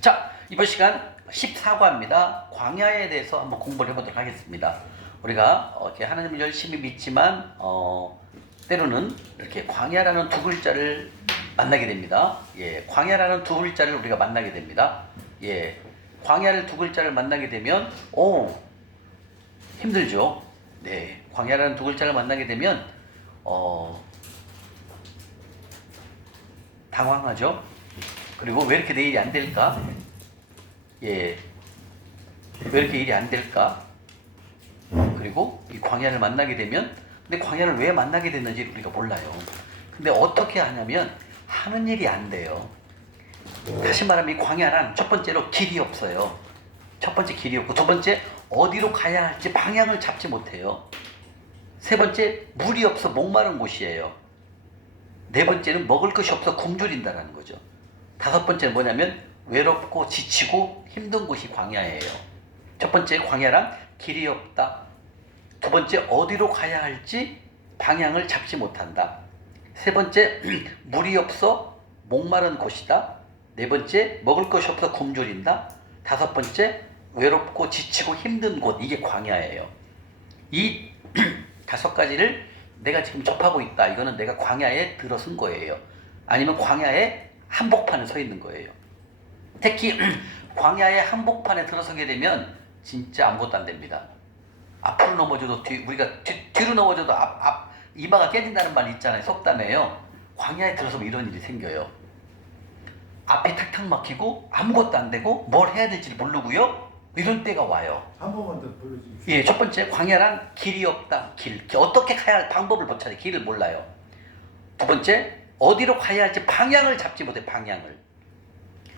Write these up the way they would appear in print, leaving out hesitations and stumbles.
자, 이번 시간 14과입니다. 광야에 대해서 한번 공부를 해보도록 하겠습니다. 우리가 이렇게 하나님을 열심히 믿지만 때로는 이렇게 광야라는 두 글자를 만나게 됩니다. 예, 광야라는 두 글자를 우리가 만나게 됩니다. 예, 광야를 두 글자를 만나게 되면 힘들죠. 네, 광야라는 두 글자를 만나게 되면 당황하죠. 그리고 왜 이렇게 내 일이 안 될까? 예, 왜 이렇게 일이 안 될까? 그리고 이 광야를 만나게 되면, 근데 광야를 왜 만나게 됐는지 우리가 몰라요. 근데 어떻게 하냐면 하는 일이 안 돼요. 다시 말하면 이 광야란 첫 번째로 길이 없어요. 첫 번째 길이 없고, 두 번째 어디로 가야 할지 방향을 잡지 못해요. 세 번째 물이 없어 목마른 곳이에요. 네 번째는 먹을 것이 없어 굶주린다는 거죠. 다섯 번째는 뭐냐면 외롭고 지치고 힘든 곳이 광야예요. 첫 번째 광야란 길이 없다. 두 번째 어디로 가야 할지 방향을 잡지 못한다. 세 번째 물이 없어 목마른 곳이다. 네 번째 먹을 것이 없어 굶주린다. 다섯 번째 외롭고 지치고 힘든 곳, 이게 광야예요. 이 다섯 가지를 내가 지금 접하고 있다. 이거는 내가 광야에 들어선 거예요. 아니면 광야에 한복판에 서 있는 거예요. 특히 광야의 한복판에 들어서게 되면 진짜 아무것도 안 됩니다. 앞으로 넘어져도 우리가 뒤로 넘어져도 이마가 깨진다는 말 있잖아요. 속담에요. 광야에 들어서면 이런 일이 생겨요. 앞이 탁탁 막히고 아무것도 안 되고 뭘 해야 될지 모르고요. 이런 때가 와요. 한 번만 더 불러주십시오. 예, 첫 번째 광야란 길이 없다. 어떻게 가야 할 방법을 못 찾아. 길을 몰라요. 두 번째 어디로 가야 할지 방향을 잡지 못해. 방향을.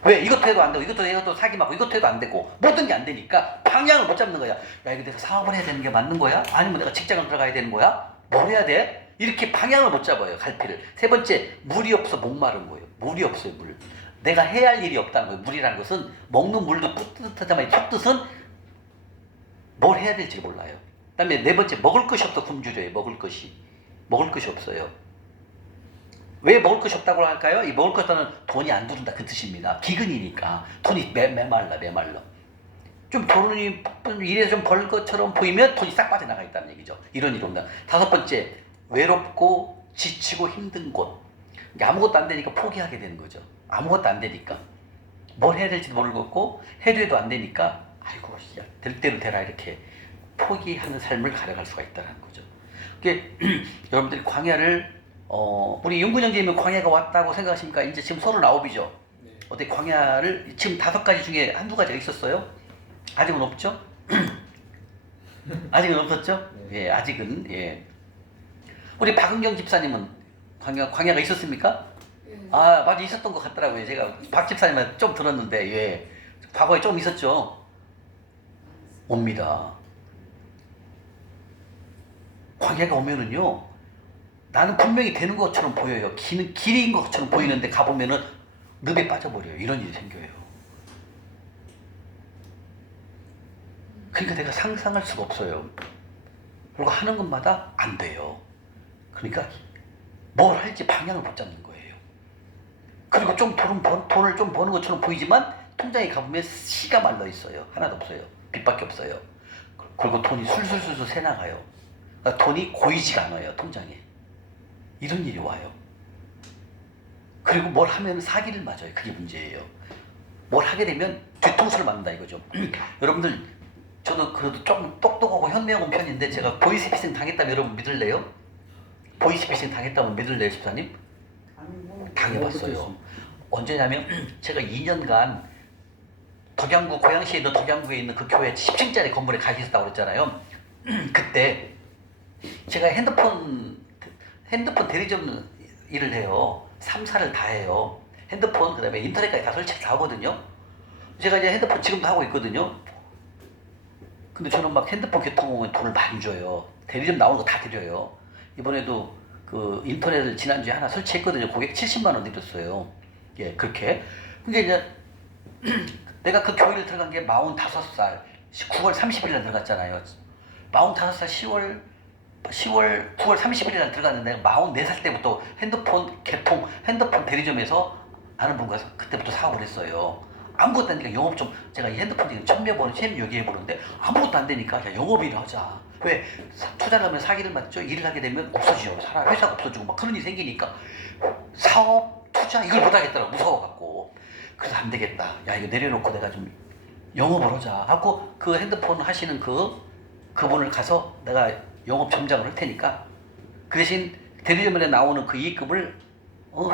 왜? 이것도 해도 안 되고 이것도 해도 사기 맞고 이것도 해도 안 되고 모든 게 안 되니까 방향을 못 잡는 거야. 야, 이거 내가 사업을 해야 되는 게 맞는 거야? 아니면 내가 직장을 들어가야 되는 거야? 뭘 해야 돼? 이렇게 방향을 못 잡아요. 갈피를. 세 번째 물이 없어 목마른 거예요. 물이 없어요. 물. 내가 해야 할 일이 없다는 거예요. 물이라는 것은 먹는 물도 뿌듯하지만 첫 뜻은 뭘 해야 될지 몰라요. 그 다음에 네 번째 먹을 것이 없어 굶주려요. 먹을 것이 없어요. 왜 먹을 것이 없다고 할까요? 이 먹을 것은 돈이 안 들어온다 그 뜻입니다. 기근이니까 돈이 메말라. 좀 돈이 일에서 좀 벌 것처럼 보이면 돈이 싹 빠져나가 있다는 얘기죠. 이런 일이 온다. 다섯 번째 외롭고 지치고 힘든 곳. 아무것도 안 되니까 포기하게 되는 거죠. 아무것도 안 되니까 뭘 해야 될지 모르겠고 해도 안 되니까 아이고 될 대로 되라 이렇게 포기하는 삶을 가져갈 수가 있다는 거죠. 그게 여러분들이 광야를 우리 윤근 형제님은 광야가 왔다고 생각하십니까? 이제 지금 39이죠. 네. 어떻게 광야를 지금 5가지 중에 한두 가지가 있었어요? 아직은 없죠? 아직은 없었죠? 네. 예, 아직은 예. 우리 박은경 집사님은 광야가 있었습니까? 아, 맞아, 있었던 것 같더라고요. 제가 박 집사님한테 좀 들었는데, 예. 과거에 좀 있었죠? 옵니다. 광야가 오면은요, 나는 분명히 되는 것처럼 보여요. 길인 것처럼 보이는데 가보면은 늪에 빠져버려요. 이런 일이 생겨요. 그러니까 내가 상상할 수가 없어요. 그리고 하는 것마다 안 돼요. 그러니까 뭘 할지 방향을 못 잡는 거예요. 그리고 좀 돈을 좀 버는 것처럼 보이지만 통장에 가보면 씨가 말라 있어요. 하나도 없어요. 빚밖에 없어요. 그리고 돈이 술술술술 새나가요. 그러니까 돈이 고이지가 않아요. 통장에. 이런 일이 와요. 그리고 뭘 하면 사기를 맞아요. 그게 문제예요. 뭘 하게 되면 뒤통수를 맞는다 이거죠. 여러분들 저도 그래도 좀 똑똑하고 현명한 편인데 제가 보이스피싱 당했다면 여러분 믿을래요? 보이스피싱 당했다면 믿을래요, 집사님? 당해봤어요. 언제냐면 제가 2년간 덕양구 고양시에 있는 덕양구에 있는 그 교회 10층짜리 건물에 가 있었다고 그랬잖아요. 그때 제가 핸드폰 대리점 일을 해요. 3사를 다 해요. 핸드폰 그다음에 인터넷까지 다 설치 다 하거든요. 제가 이제 핸드폰 지금도 하고 있거든요. 근데 저는 막 핸드폰 교통 오면 돈을 많이 줘요. 대리점 나오는 거 다 드려요. 이번에도 그 인터넷을 지난주에 하나 설치했거든요. 고객 70만 원 드렸어요. 예, 그렇게. 근데 이제 내가 그 교회를 들어간 게 45살, 9월 30일 날 들어갔잖아요. 45살 9월 30일 날 들어갔는데 44살 때부터 핸드폰 대리점에서 아는 분과 그때부터 사업을 했어요. 아무것도 안 되니까 영업 좀, 제가 이 핸드폰 지금 천몇 번을 얘기해 보는데 아무것도 안 되니까 야, 영업이나 하자. 왜? 투자를 하면 사기를 맞죠? 일을 하게 되면 없어지죠. 회사가 없어지고 막 그런 일이 생기니까 사업, 투자 이걸 못 하겠더라고. 무서워갖고. 그래서 안 되겠다. 야, 이거 내려놓고 내가 좀 영업을 하자 하고 그 핸드폰 하시는 그분을 가서 내가 영업 점장을 할 테니까 그 대신 대리점에 나오는 그 이익금을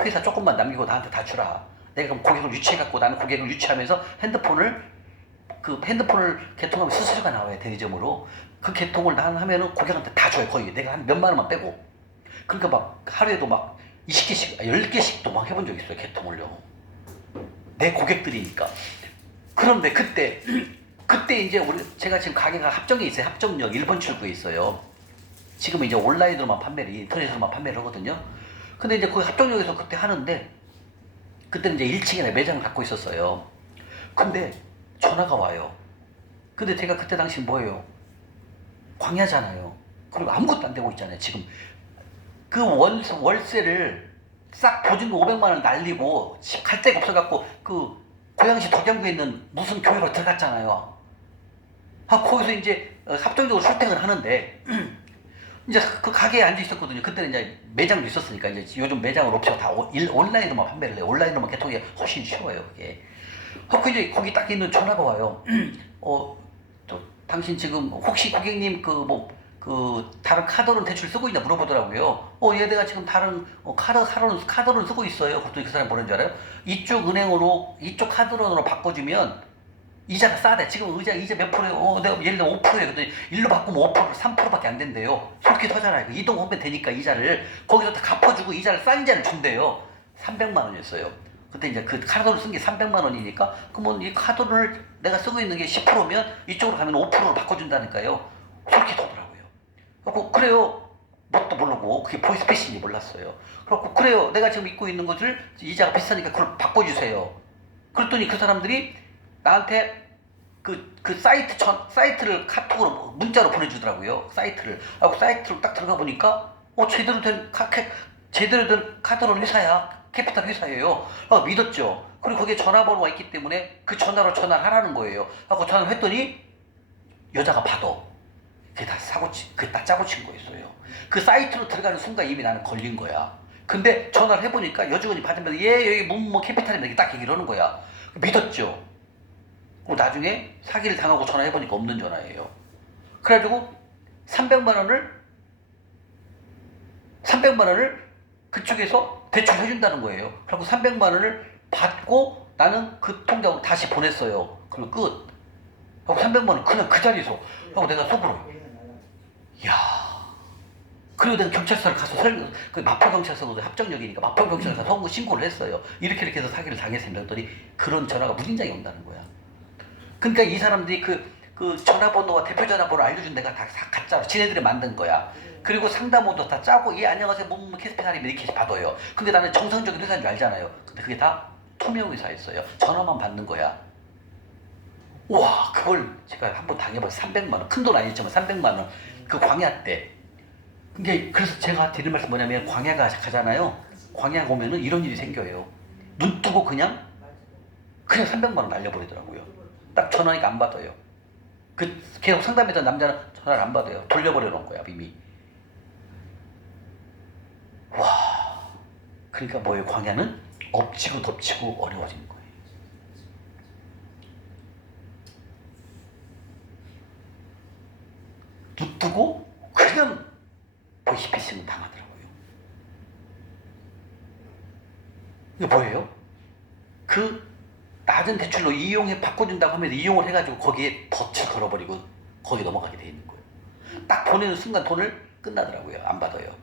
회사 조금만 남기고 나한테 다 주라. 내가 그럼 고객을 유치해갖고 나는 고객을 유치하면서 핸드폰을 개통하면 수수료가 나와요. 대리점으로. 그 개통을 나는 하면은 고객한테 다 줘요. 거의 내가 한 몇만 원만 빼고. 그러니까 막 하루에도 막 20개씩 10개씩도 막 해본 적 있어요. 개통을요. 내 고객들이니까. 그런데 그때 이제 제가 지금 가게가 합정에 있어요. 합정역 1번 출구에 있어요. 지금은 이제 온라인으로만 판매를, 인터넷으로만 판매를 하거든요. 근데 이제 그 합정역에서 그때 하는데, 그때는 이제 1층에 매장을 갖고 있었어요. 근데 전화가 와요. 근데 제가 그때 당시 뭐예요? 광야잖아요. 그리고 아무것도 안 되고 있잖아요. 지금 그 월세를 싹 보증금 500만 원 날리고 갈 데가 없어갖고 그 고양시 덕양구에 있는 무슨 교회로 들어갔잖아요. 거기서 이제 합정적으로 출퇴근을 하는데 이제 그 가게에 앉아 있었거든요. 그때는 이제 매장도 있었으니까 이제 요즘 매장을 없애고 다 온라인으로만 판매를 해요. 온라인으로만 개통이 훨씬 쉬워요, 그게. 그 이제 거기 딱 있는 전화가 와요. 또 당신 지금 혹시 고객님 다른 카드로는 대출 쓰고 있냐 물어보더라고요. 얘가 지금 다른 카드로는 쓰고 있어요. 그랬더니 그 사람이 뭐라는 줄 알아요? 이쪽 카드론으로 바꿔주면 이자가 싸대. 지금 이자 몇 프로예요? 내가 예를 들면 5%예요. 그랬더니 일로 바꾸면 5%, 3%밖에 안 된대요. 솔깃 하잖아요. 이동하면 되니까 이자를 거기서 다 갚아주고 이자를 싼 이자를 준대요. 300만 원이었어요. 그때 이제 그 카드를 쓴 게 300만 원이니까 그러면 이 카드를 내가 쓰고 있는 게 10%면 이쪽으로 가면 5%로 바꿔준다니까요. 솔깃하더라고요. 그래요. 뭣도 모르고 그게 보이스피싱인지 몰랐어요. 그래갖고 그래요. 내가 지금 입고 있는 것을 이자가 비싸니까 그걸 바꿔주세요. 그랬더니 그 사람들이 나한테 사이트를 카톡으로 문자로 보내주더라고요. 사이트를 딱 들어가 보니까 제대로 된 카드론 회사야. 캐피탈 회사예요. 믿었죠. 그리고 거기에 전화번호가 있기 때문에 그 전화로 전화를 하라는 거예요. 전화를 했더니 여자가 받아. 그게 다 짜고 친 거였어요. 그 사이트로 들어가는 순간 이미 나는 걸린 거야. 근데 전화를 해보니까 여직원이 받으면서 여기 뭐 캐피탈입니다. 이렇게 딱 얘기를 하는 거야. 믿었죠. 그리고 나중에 사기를 당하고 전화해보니까 없는 전화예요. 그래가지고 300만 원을 그쪽에서 대출해준다는 거예요. 그리고 300만 원을 받고 나는 그 통장으로 다시 보냈어요. 그리고 끝. 하고 300만 원 그냥 그 자리에서 하고 내가 속으로 이야. 그리고 내가 경찰서를 가서 그 마포경찰서도 합정역이니까 마포경찰서 가서 신고를 했어요. 이렇게 해서 사기를 당했습니다. 그랬더니 그런 전화가 무진장이 온다는 거야. 그러니까 이 사람들이 그 전화번호와 대표 전화번호 알려준 데가 다 가짜로 지네들이 만든 거야. 그리고 상담원도 다 짜고 안녕하세요 캐스피탈입니다 이렇게 받아요. 근데 나는 정상적인 회사인 줄 알잖아요. 근데 그게 다 투명 회사였어요. 전화만 받는 거야. 와, 그걸 제가 한번 당해봐서 300만 원. 큰 돈 아니지만 300만 원. 그 광야 때. 그래서 제가 드릴 말씀 뭐냐면 광야 가잖아요. 광야 오면은 이런 일이 생겨요. 눈 뜨고 그냥 300만 원 날려버리더라고요. 딱 전화니까 안 받아요. 계속 상담했던 남자는 전화를 안 받아요. 돌려버려 놓은 거야, 이미. 와. 그러니까 뭐예요? 광야는 엎치고 덮치고 어려워진 거예요. 눈 뜨고 그냥 보이스피싱을 당하더라고요. 이게 뭐예요? 그 낮은 대출로 바꿔준다고 하면 이용을 해가지고 거기에 덫을 걸어버리고 거기 넘어가게 돼 있는 거예요. 딱 보내는 순간 돈을 끝나더라고요. 안 받아요.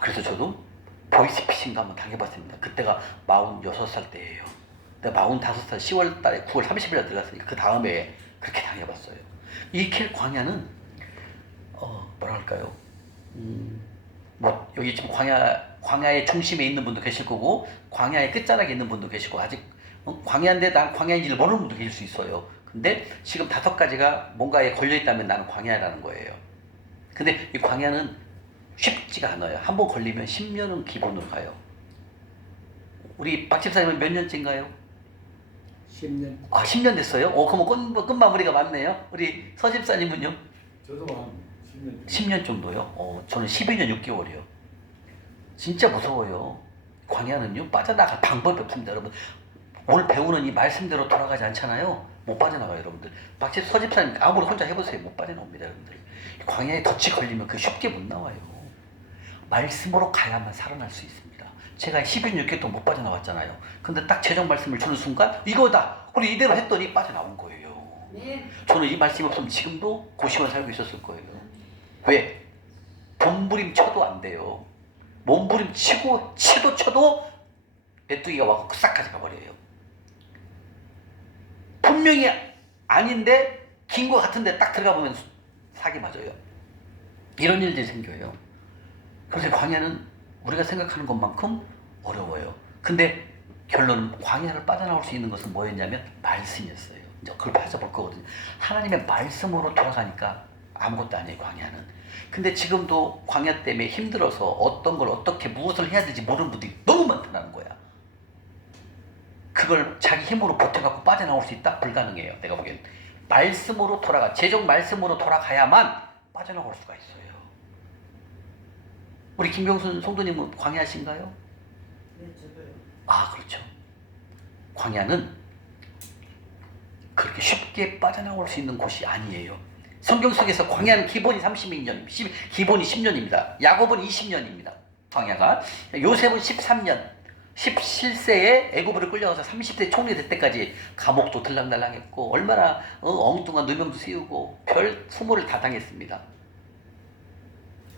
그래서 저도 보이스피싱도 한번 당해봤습니다. 그때가 46살 때예요. 내가 45살 10월 달에 9월 30일 날 들어갔으니까 그 다음에 그렇게 당해봤어요. 이 광야는 뭐랄까요? 여기 지금 광야의 중심에 있는 분도 계실 거고 광야의 끝자락에 있는 분도 계시고 아직 광야인데 난 광야인지를 모르는 분도 계실 수 있어요. 근데 지금 5가지가 뭔가에 걸려있다면 나는 광야라는 거예요. 근데 이 광야는 쉽지가 않아요. 한번 걸리면 10년은 기본으로 가요. 우리 박 집사님은 몇 년째인가요? 10년. 아, 10년 됐어요? 그러면 끝마무리가 맞네요. 우리 서 집사님은요? 저도 한 10년. 10년 정도요? 저는 12년 6개월이요. 진짜 무서워요. 광야는요, 빠져나갈 방법이 없습니다, 여러분. 오늘 배우는 이 말씀대로 돌아가지 않잖아요. 못 빠져나가요, 여러분들. 서 집사님 아무리 혼자 해보세요. 못 빠져나옵니다, 여러분들. 광야에 덫이 걸리면 그 쉽게 못 나와요. 말씀으로 가야만 살아날 수 있습니다. 제가 12년 6개월 동안 못 빠져나왔잖아요. 근데 딱 제정 말씀을 주는 순간 이거다. 우리 이대로 했더니 빠져나온 거예요. 네. 저는 이 말씀이 없으면 지금도 고시원 살고 있었을 거예요. 왜? 몸부림 쳐도 안 돼요. 몸부림 쳐도 메뚜기가 와서 싹 가져가 버려요. 분명히 아닌데 긴 거 같은데 딱 들어가 보면 사기 맞아요. 이런 일들이 생겨요. 그래서 광야는 우리가 생각하는 것만큼 어려워요. 근데 결론은 광야를 빠져나올 수 있는 것은 뭐였냐면 말씀이었어요. 이제 그걸 빠져볼 거거든요. 하나님의 말씀으로 돌아가니까 아무것도 아니에요, 광야는. 근데 지금도 광야 때문에 힘들어서 어떤 걸 어떻게 무엇을 해야 될지 모르는 분들이 너무 많다는 거야. 그걸 자기 힘으로 버텨갖고 빠져나올 수 있다? 불가능해요. 내가 보기엔 말씀으로 제정 말씀으로 돌아가야만 빠져나올 수가 있어요. 우리 김병순 성도님은 광야신가요? 네, 저도요. 아, 그렇죠. 광야는 그렇게 쉽게 빠져나올 수 있는 곳이 아니에요. 성경 속에서 광야는 기본이 32년, 기본이 10년입니다. 야곱은 20년입니다. 광야가. 요셉은 13년, 17세에 애굽으로 끌려가서 30세 총리 될 때까지 감옥도 들락날락했고 얼마나 엉뚱한 누명도 씌우고 별 수모를 다 당했습니다.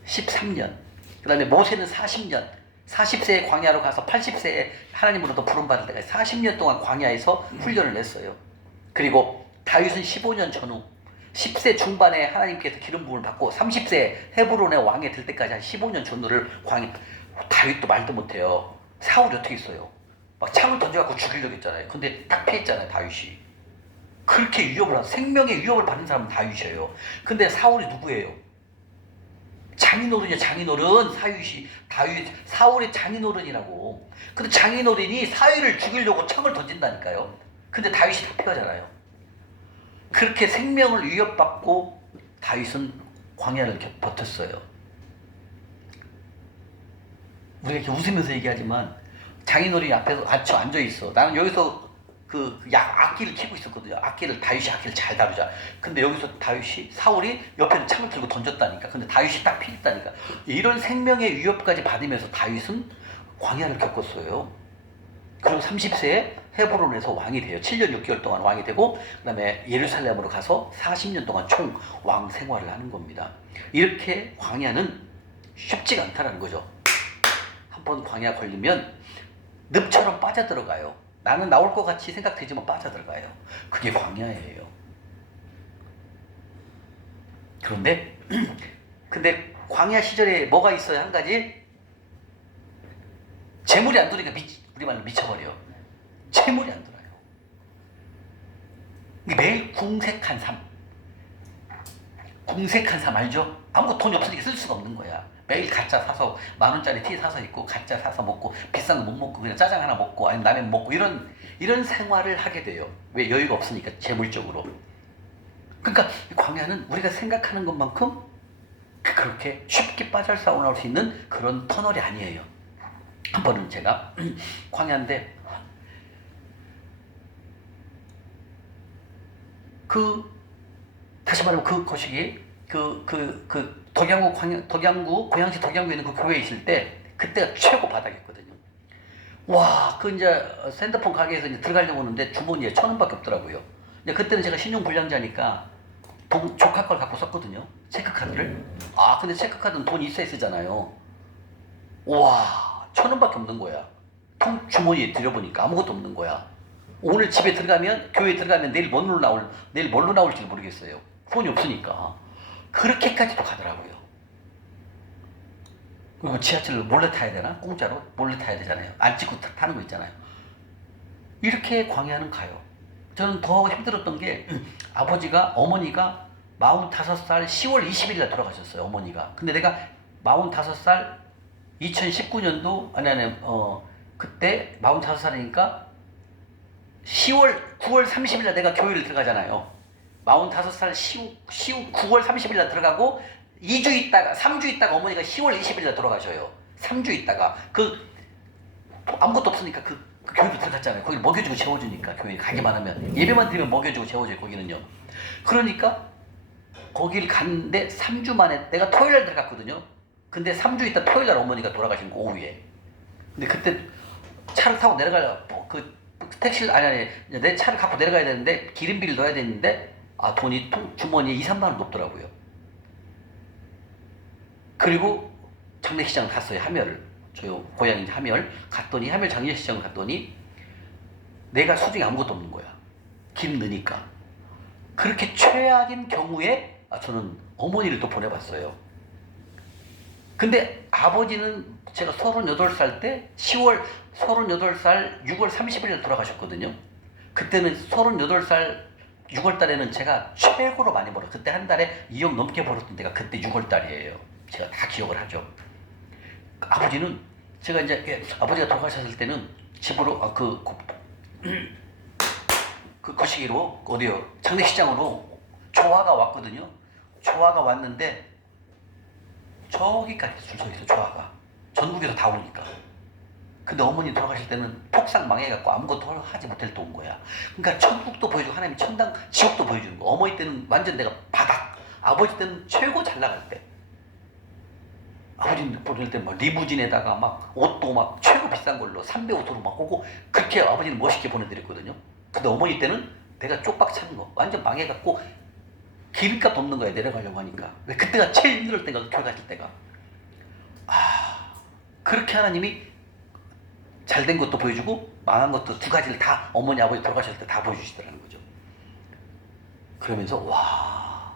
13년. 그 다음에 모세는 40년, 40세에 광야로 가서 80세에 하나님으로부터 부름받을 때까지 40년 동안 광야에서 훈련을 했어요. 그리고 다윗은 15년 전후 10세 중반에 하나님께서 기름 부음을 받고 30세 헤브론의 왕이 될 때까지 한 15년 전후를 다윗도 말도 못해요. 사울이 어떻게 했어요? 막 창을 던져갖고 죽이려고 했잖아요. 근데 딱 피했잖아요, 다윗이. 그렇게 생명의 위협을 받는 사람은 다윗이에요. 근데 사울이 누구예요? 장인어른이야, 장인어른. 사울의 장인어른이라고. 근데 장인어른이 사위를 죽이려고 창을 던진다니까요. 근데 다윗이 다 피하잖아요. 그렇게 생명을 위협받고 다윗은 광야를 이렇게 버텼어요. 우리가 이렇게 웃으면서 얘기하지만 장인어른이 앞에서 앉아있어. 나는 여기서 악기를 키고 있었거든요. 다윗이 악기를 잘 다루자. 근데 여기서 사울이 옆에서 창을 들고 던졌다니까. 근데 다윗이 딱 피했다니까. 이런 생명의 위협까지 받으면서 다윗은 광야를 겪었어요. 그리고 30세에 헤브론에서 왕이 돼요. 7년 6개월 동안 왕이 되고, 그 다음에 예루살렘으로 가서 40년 동안 총 왕 생활을 하는 겁니다. 이렇게 광야는 쉽지가 않다는 거죠. 한번 광야 걸리면 늪처럼 빠져들어가요. 나는 나올 것 같이 생각되지만 빠져들어가요. 그게 광야예요. 그런데 근데 광야 시절에 뭐가 있어요? 한 가지. 재물이 안 들어오니까 우리 말로 미쳐버려요. 재물이 안 들어요. 매일 궁색한 삶. 궁색한 삶 알죠? 아무것도 돈이 없으니까 쓸 수가 없는 거야. 매일 가짜 사서 10,000원짜리 티 사서 입고 가짜 사서 먹고 비싼 거 못 먹고 그냥 짜장 하나 먹고 아니면 라면 먹고 이런 생활을 하게 돼요. 왜? 여유가 없으니까 재물적으로. 그러니까 광야는 우리가 생각하는 것만큼 그렇게 쉽게 빠져나올 수 있는 그런 터널이 아니에요. 한 번은 제가 광야인데 다시 말하면 그 거시기 고양시 덕양구에 있는 그 교회에 있을 때 그때가 최고 바닥이었거든요. 와, 이제 핸드폰 가게에서 이제 들어가려고 하는데 주머니에 1,000원밖에 없더라고요. 이제 그때는 제가 신용불량자니까 조카 걸 갖고 썼거든요. 체크카드를. 근데 체크카드는 돈이 있어야 쓰잖아요. 와, 1,000원밖에 없는 거야. 주머니에 들여보니까 아무것도 없는 거야. 오늘 교회에 들어가면 내일 뭘로 나올지 모르겠어요. 돈이 없으니까. 그렇게까지도 가더라고요. 그리고 지하철을 몰래 타야 되나? 공짜로 몰래 타야 되잖아요. 안 찍고 타는 거 있잖아요. 이렇게 광야는 가요. 저는 더 힘들었던 게 어머니가 45살 10월 20일 날 돌아가셨어요. 어머니가. 근데 내가 45살 2019년도 그때 45살이니까 9월 30일 날 내가 교회를 들어가잖아요. 45살 9월 30일 날 들어가고 2주 있다가 3주 있다가 어머니가 10월 20일 날 돌아가셔요. 3주 있다가 아무것도 없으니까 그 교회로 들어갔잖아요. 거기를 먹여주고 재워주니까 교회 가기만 하면 예배만 드리면 먹여주고 재워줘요. 거기는요. 그러니까 거길 갔는데 3주 만에 내가 토요일 날 들어갔거든요. 근데 3주 있다 토요일 날 어머니가 돌아가신 거 오후에. 근데 그때 차를 타고 내려가려고 택시를 아니 내 차를 갖고 내려가야 되는데 기름비를 넣어야 되는데 돈이 주머니에 2, 3만 원 없더라고요. 그리고 장례식장을 갔어요. 함열을. 저 고향이 함열 갔더니 함열 장례식장을 갔더니 내가 수중에 아무것도 없는 거야. 길 느니까. 그렇게 최악인 경우에 저는 어머니를 또 보내봤어요. 근데 아버지는 제가 38살 때 38살 6월 30일에 돌아가셨거든요. 그때는 38살 6월 달에는 제가 최고로 많이 벌었어요. 그때 한 달에 2억 넘게 벌었던 때가 그때 6월 달이에요. 제가 다 기억을 하죠. 아버지는 제가 이제 아버지가 돌아가셨을 때는 집으로 거시기로 어디요? 장례식장으로 조화가 왔거든요. 조화가 왔는데 저기까지 줄 서 있어. 조화가 전국에서 다 오니까. 근데 어머니 돌아가실 때는 폭삭 망해갖고 아무것도 하지 못할 때 온 거야. 그러니까 천국도 보여주고 하나님 천당 지옥도 보여주는 거. 어머니 때는 완전 내가 바닥. 아버지 때는 최고 잘 나갈 때. 아버지는 보낼 때 막 리무진에다가 막 옷도 막 최고 비싼 걸로 3배 옷으로 막 오고 그렇게 아버지는 멋있게 보내드렸거든요. 근데 어머니 때는 내가 쪽박 차는 거 완전 망해갖고 기름값 없는 거야. 내려가려고 하니까. 그때가 제일 힘들 때가 교회 갔을 때가. 그렇게 하나님이 잘된 것도 보여주고 망한 것도 두 가지를 다 어머니 아버지 돌아가셨을 때 다 보여주시더라는 거죠. 그러면서 와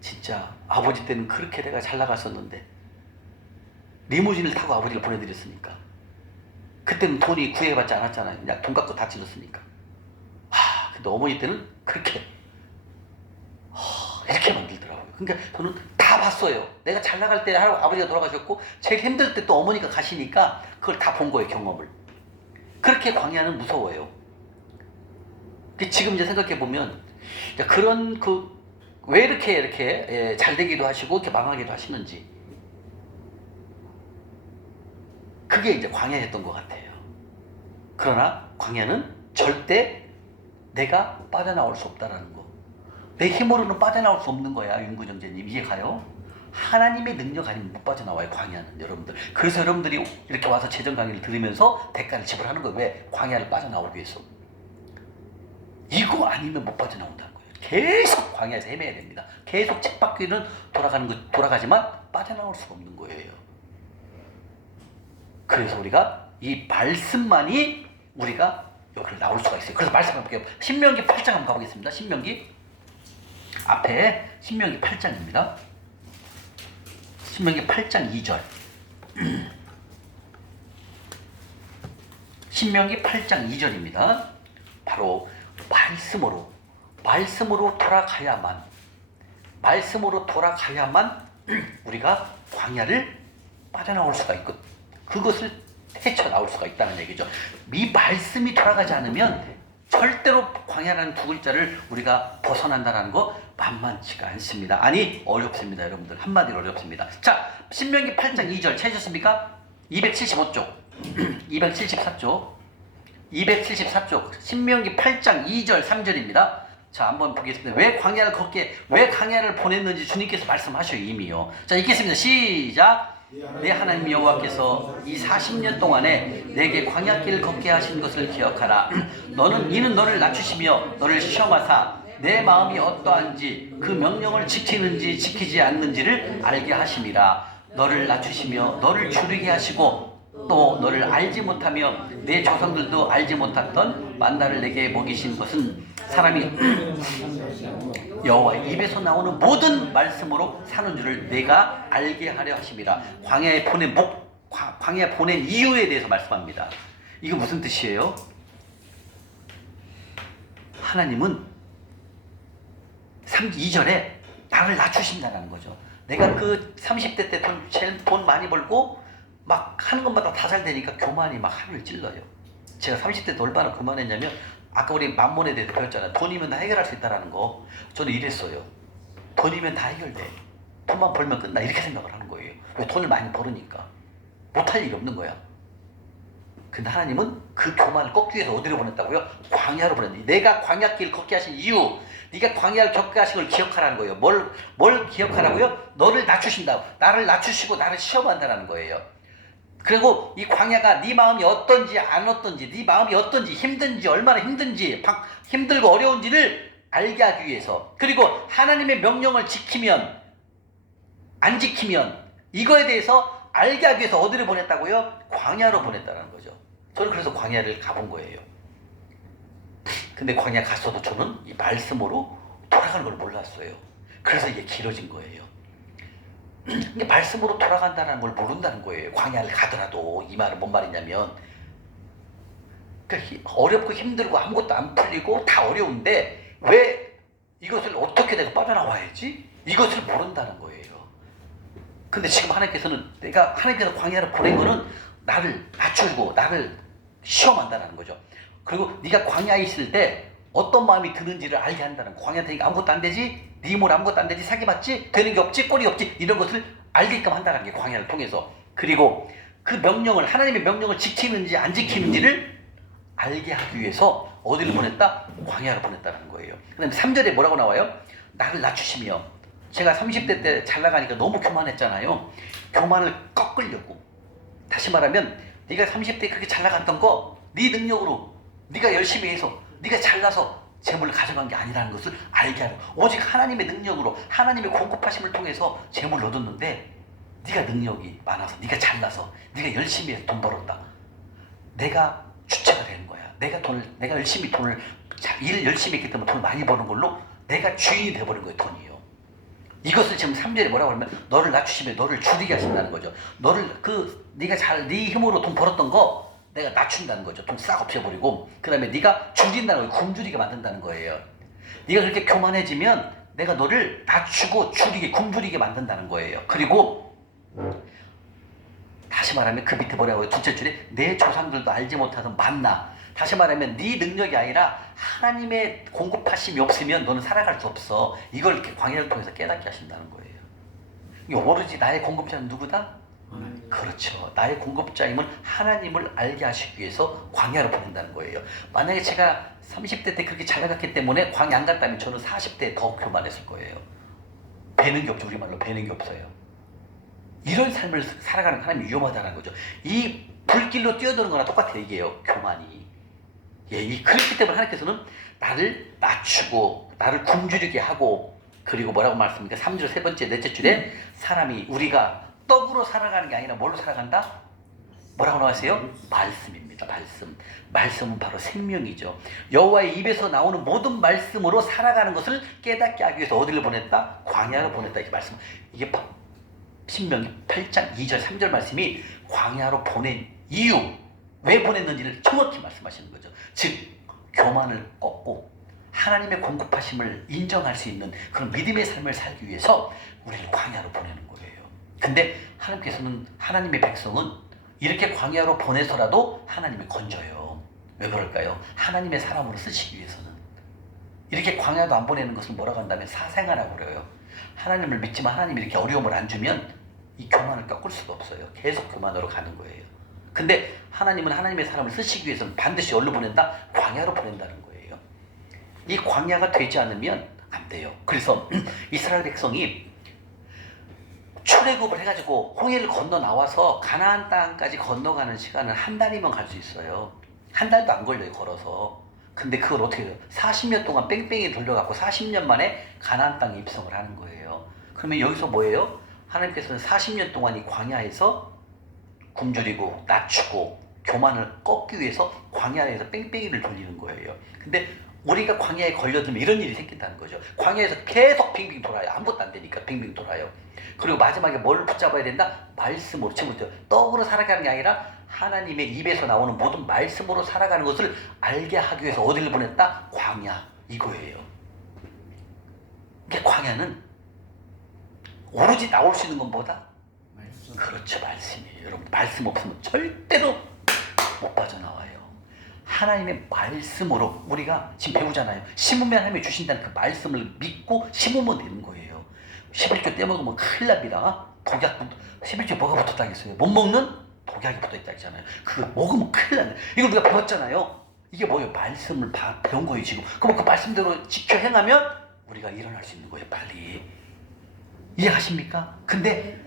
진짜 아버지 때는 그렇게 내가 잘 나갔었는데 리무진을 타고 아버지를 보내드렸으니까 그때는 돈이 구애받지 않았잖아요. 그냥 돈 갖고 다 찔렀으니까. 근데 어머니 때는 그렇게 이렇게 만들더라고요. 그러니까 저는 다 봤어요. 내가 잘 나갈 때 아버지가 돌아가셨고 제일 힘들 때 또 어머니가 가시니까 그걸 다 본 거예요. 경험을. 그렇게 광야는 무서워요. 지금 이제 생각해 보면 그런 왜 이렇게 잘 되기도 하시고 이렇게 망하기도 하시는지 그게 이제 광야였던 것 같아요. 그러나 광야는 절대 내가 빠져나올 수 없다라는 거. 내 힘으로는 빠져나올 수 없는 거야. 윤구정재님 이해가요? 하나님의 능력 아니면 못 빠져나와요. 광야는 여러분들. 그래서 여러분들이 이렇게 와서 재정 강의를 들으면서 대가를 지불하는 거예요. 왜? 광야를 빠져나오기 위해서. 이거 아니면 못 빠져나온다는 거예요. 계속 광야에서 헤매야 됩니다. 계속 쳇바퀴는 돌아가지만 빠져나올 수가 없는 거예요. 그래서 우리가 이 말씀만이 우리가 여기를 나올 수가 있어요. 그래서 말씀 한번 볼게요. 신명기 8장 한번 가보겠습니다. 신명기 앞에 신명기 8장입니다. 신명기 8장 2절. 신명기 8장 2절입니다. 바로 말씀으로 돌아가야만 우리가 광야를 빠져나올 수가 있고 그것을 헤쳐나올 수가 있다는 얘기죠. 이 말씀이 돌아가지 않으면 절대로 광야라는 두 글자를 우리가 벗어난다는 거 만만치가 않습니다. 아니 어렵습니다. 여러분들 한마디로 어렵습니다. 자, 신명기 8장 2절 찾으셨습니까? 275쪽 274쪽 신명기 8장 2절 3절입니다. 자, 한번 보겠습니다. 왜 광야를 보냈는지 주님께서 말씀하셔요. 이미요. 자, 읽겠습니다. 시작. 내 하나님 여호와께서 이 40년 동안에 내게 광야길을 걷게 하신 것을 기억하라. 이는 너를 낮추시며 너를 시험하사 내 마음이 어떠한지 그 명령을 지키는지 지키지 않는지를 알게 하심이라. 너를 낮추시며 너를 줄이게 하시고 또 너를 알지 못하며 내 조상들도 알지 못했던 만나를 내게 먹이신 것은 사람이 여호와의 입에서 나오는 모든 말씀으로 사는 줄을 내가 알게 하려 하심이라. 광야에 보낸 이유에 대해서 말씀합니다. 이거 무슨 뜻이에요? 하나님은 2절에 나를 낮추신다는 거죠. 내가 그 30대 때 돈 많이 벌고 막 하는 것마다 다 잘 되니까 교만이 막 하늘을 찔러요. 제가 30대 때 얼마나 교만했냐면 아까 우리 만몬에 대해서 배웠잖아요. 돈이면 다 해결할 수 있다는 거. 저는 이랬어요. 돈이면 다 해결돼. 돈만 벌면 끝나 이렇게 생각을 하는 거예요. 왜? 돈을 많이 벌으니까. 못할 일이 없는 거야. 근데 하나님은 그 교만을 꺾기 위해서 어디로 보냈다고요? 광야로 보냈는데 내가 광야길 걷게 하신 이유, 네가 광야를 겪게 하신 걸 기억하라는 거예요. 뭘 기억하라고요? 너를 낮추신다. 나를 낮추시고 나를 시험한다는 거예요. 그리고 이 광야가 네 마음이 어떤지 안 어떤지, 네 마음이 어떤지, 힘든지 얼마나 힘든지, 힘들고 어려운지를 알게 하기 위해서, 그리고 하나님의 명령을 지키면 안 지키면 이거에 대해서 알게 하기 위해서 어디를 보냈다고요? 광야로 보냈다는 거죠. 저는 그래서 광야를 가본 거예요. 근데 광야 갔어도 저는 이 말씀으로 돌아가는 걸 몰랐어요. 그래서 이게 길어진 거예요. 이게 말씀으로 돌아간다는 걸 모른다는 거예요. 광야를 가더라도. 이 말은 뭔 말이냐면, 그러니까 어렵고 힘들고 아무것도 안 풀리고 다 어려운데 왜 이것을 어떻게 내가 빠져나와야지? 이것을 모른다는 거예요. 근데 지금 하나님께서는, 내가 하나님께서 광야를 보낸 거는 나를 낮추고 나를 시험한다는 거죠. 그리고 네가 광야에 있을 때 어떤 마음이 드는지를 알게 한다는 거. 광야 되니까 아무것도 안 되지, 네 몸 아무것도 안 되지, 사기받지, 되는 게 없지, 꼴이 없지, 이런 것을 알게끔 한다는 게 광야를 통해서. 그리고 그 명령을, 하나님의 명령을 지키는지 안 지키는지를 알게 하기 위해서 어디를 보냈다? 광야로 보냈다는 거예요. 그 다음에 3절에 뭐라고 나와요? 나를 낮추시며. 제가 30대 때 잘 나가니까 너무 교만했잖아요. 교만을 꺾으려고. 다시 말하면 네가 30대 그렇게 잘 나갔던 거 네 능력으로, 네가 열심히 해서, 네가 잘나서 재물을 가져간 게 아니라는 것을 알게 하는, 오직 하나님의 능력으로, 하나님의 공급하심을 통해서 재물을 얻었는데, 네가 능력이 많아서, 네가 잘나서, 네가 열심히 해서 돈 벌었다. 내가 주체가 되는 거야. 내가 열심히 일을 열심히 했기 때문에 돈을 많이 버는 걸로 내가 주인이 돼버린 거예요. 돈이요. 이것을 지금 3절에 뭐라고 하면, 너를 낮추시면 너를 줄이게 하신다는 거죠. 네가 네 힘으로 돈 벌었던 거 내가 낮춘다는 거죠. 돈 싹 없애버리고, 그 다음에 네가 줄인다는 거예요. 굶주리게 만든다는 거예요. 네가 그렇게 교만해지면 내가 너를 낮추고 굶주리게 만든다는 거예요. 그리고 다시 말하면 그 밑에 뭐라고요? 둘째 줄에 내 조상들도 알지 못하던 만나. 다시 말하면 네 능력이 아니라 하나님의 공급하심이 없으면 너는 살아갈 수 없어. 이걸 이렇게 광야를 통해서 깨닫게 하신다는 거예요. 이 오로지 나의 공급자는 누구다? 그렇죠. 나의 공급자임을 하나님을 알게 하시기 위해서 광야로 보낸다는 거예요. 만약에 제가 30대 때 그렇게 잘 나갔기 때문에 광야 안 갔다면 저는 40대에 더 교만했을 거예요. 배는 게 없죠. 우리말로 배는 게 없어요. 이런 삶을 살아가는 사람이 위험하다는 거죠. 이 불길로 뛰어드는 거나 똑같아요. 이게요. 교만이. 그렇기 때문에 하나님께서는 나를 낮추고 나를 굶주리게 하고, 그리고 뭐라고 말씀합니까? 3절 세 번째 넷째 줄에 우리가 떡으로 살아가는 게 아니라 뭘로 살아간다? 뭐라고 나왔어요? 말씀입니다. 말씀은 바로 생명이죠. 여호와의 입에서 나오는 모든 말씀으로 살아가는 것을 깨닫게 하기 위해서 어디를 보냈다? 광야로 보냈다. 이렇게 말씀. 이게 신명기 8장 2절 3절 말씀이 광야로 보낸 이유, 왜 보냈는지를 정확히 말씀하시는 거죠. 즉 교만을 꺾고 하나님의 공급하심을 인정할 수 있는 그런 믿음의 삶을 살기 위해서 우리를 광야로 보내는 거예요. 근데 하나님께서는, 하나님의 백성은 이렇게 광야로 보내서라도 하나님이 건져요. 왜 그럴까요? 하나님의 사람으로 쓰시기 위해서는. 이렇게 광야도 안 보내는 것을 뭐라고 한다면 사생아라고 그래요. 하나님을 믿지만 하나님이 이렇게 어려움을 안 주면 이 교만을 꺾을 수가 없어요. 계속 교만으로 가는 거예요. 근데 하나님은 하나님의 사람을 쓰시기 위해서는 반드시 어디로 보낸다? 광야로 보낸다는 거예요. 이 광야가 되지 않으면 안 돼요. 그래서 이스라엘 백성이 출애굽을 해가지고 홍해를 건너 나와서 가나안 땅까지 건너가는 시간은 한 달이면 갈 수 있어요. 한 달도 안 걸려요, 걸어서. 근데 그걸 어떻게 해요? 40년 동안 뺑뺑이 돌려갖고 40년 만에 가나안 땅에 입성을 하는 거예요. 그러면 여기서 뭐예요? 하나님께서는 40년 동안 이 광야에서 굶주리고 낮추고 교만을 꺾기 위해서 광야에서 뺑뺑이를 돌리는 거예요. 근데 우리가 광야에 걸려들면 이런 일이 생긴다는 거죠. 광야에서 계속 빙빙 돌아요. 아무것도 안 되니까 빙빙 돌아요. 그리고 마지막에 뭘 붙잡아야 된다? 말씀으로. 지금부터 떡으로 살아가는 게 아니라 하나님의 입에서 나오는 모든 말씀으로 살아가는 것을 알게 하기 위해서 어디를 보냈다? 광야. 이거예요. 이게 광야는 오로지 나올 수 있는 것보다 그렇죠. 말씀이에요. 여러분 말씀 없으면 절대로 못 빠져나와요. 하나님의 말씀으로 우리가 지금 배우잖아요. 심으면 하나님이 주신다는 그 말씀을 믿고 심으면 되는 거예요. 11조 떼먹으면 큰일 납니다. 독약, 11조 뭐가 붙었다겠어요? 못 먹는 독약이 붙어있다 했잖아요. 그거 먹으면 큰일 나네. 이걸 우리가 배웠잖아요. 이게 뭐예요? 말씀을 배운 거예요 지금. 그럼 그 말씀대로 지켜 행하면 우리가 일어날 수 있는 거예요. 빨리. 이해하십니까? 근데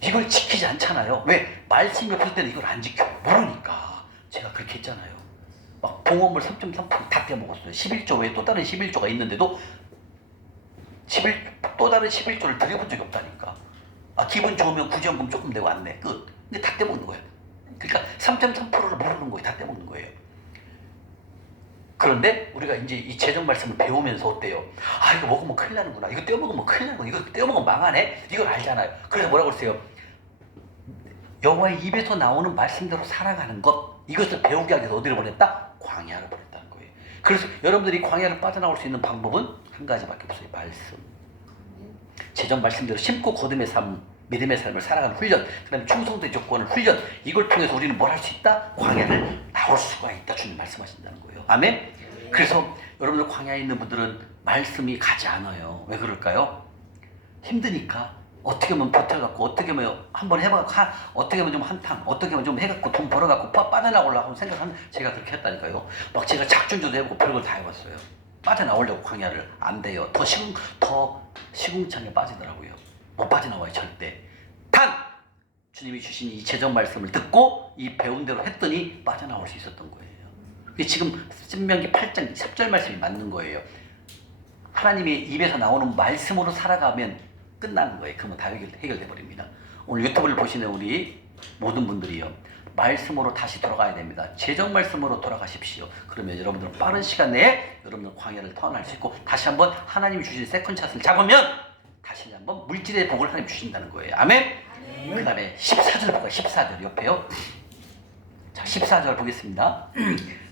이걸 지키지 않잖아요. 왜? 말씀이 없을 때는 이걸 안 지켜. 모르니까. 제가 그렇게 했잖아요. 막 봉헌물 3.3% 다 떼먹었어요. 11조 외에 또 다른 11조가 있는데도 또 다른 11조를 드려본 적이 없다니까. 기분 좋으면 구제연금 조금 내고 왔네. 끝. 근데 다 떼먹는 거예요. 그러니까 3.3%를 모르는 거예요. 다 떼먹는 거예요. 그런데 우리가 이제 이 재정 말씀을 배우면서 어때요? 이거 먹으면 큰일 나는구나. 이거 떼어먹으면 큰일 나는구나. 이거 떼어먹으면 망하네. 이걸 알잖아요. 그래서 뭐라고 그랬어요? 여호와의 입에서 나오는 말씀대로 살아가는 것, 이것을 배우기 위해서 어디를 보냈다? 광야를 보냈다는 거예요. 그래서 여러분들이 광야를 빠져나올 수 있는 방법은 한 가지밖에 없어요. 말씀. 재정 말씀대로 심고 거듭의 삶, 믿음의 삶을 살아가는 훈련, 그 다음에 충성도의 조건을 훈련, 이걸 통해서 우리는 뭘 할 수 있다? 광야를 나올 수가 있다. 주님 말씀하신다는 거예요. 아멘? 그래서 여러분들 광야에 있는 분들은 말씀이 가지 않아요. 왜 그럴까요? 힘드니까. 어떻게 하면 버텨갖고, 어떻게 하면 한번 해봐갖고, 어떻게 하면 좀 한탕, 어떻게 하면 좀 해갖고 돈 벌어갖고 빠져나오려고 하면 생각하는, 제가 그렇게 했다니까요. 막 제가 작전조도 해보고 별걸 다 해봤어요. 빠져나오려고 광야를. 안 돼요. 더 시궁창에 빠지더라고요. 못 빠져나와요, 절대. 단! 주님이 주신 이 재정 말씀을 듣고 이 배운 대로 했더니 빠져나올 수 있었던 거예요. 지금 신명기 8장 10절 말씀이 맞는 거예요. 하나님의 입에서 나오는 말씀으로 살아가면 끝나는 거예요. 그러면 다 해결돼 버립니다. 오늘 유튜브를 보시는 우리 모든 분들이요, 말씀으로 다시 돌아가야 됩니다. 재정 말씀으로 돌아가십시오. 그러면 여러분들은 빠른 시간 내에 여러분들 광야를 터널할 수 있고, 다시 한번 하나님이 주신 세컨샷을 잡으면 다시 한번 물질의 복을 하나님 주신다는 거예요. 아멘? 그 다음에 14절 볼까요? 14절 옆에요. 자, 14절 보겠습니다.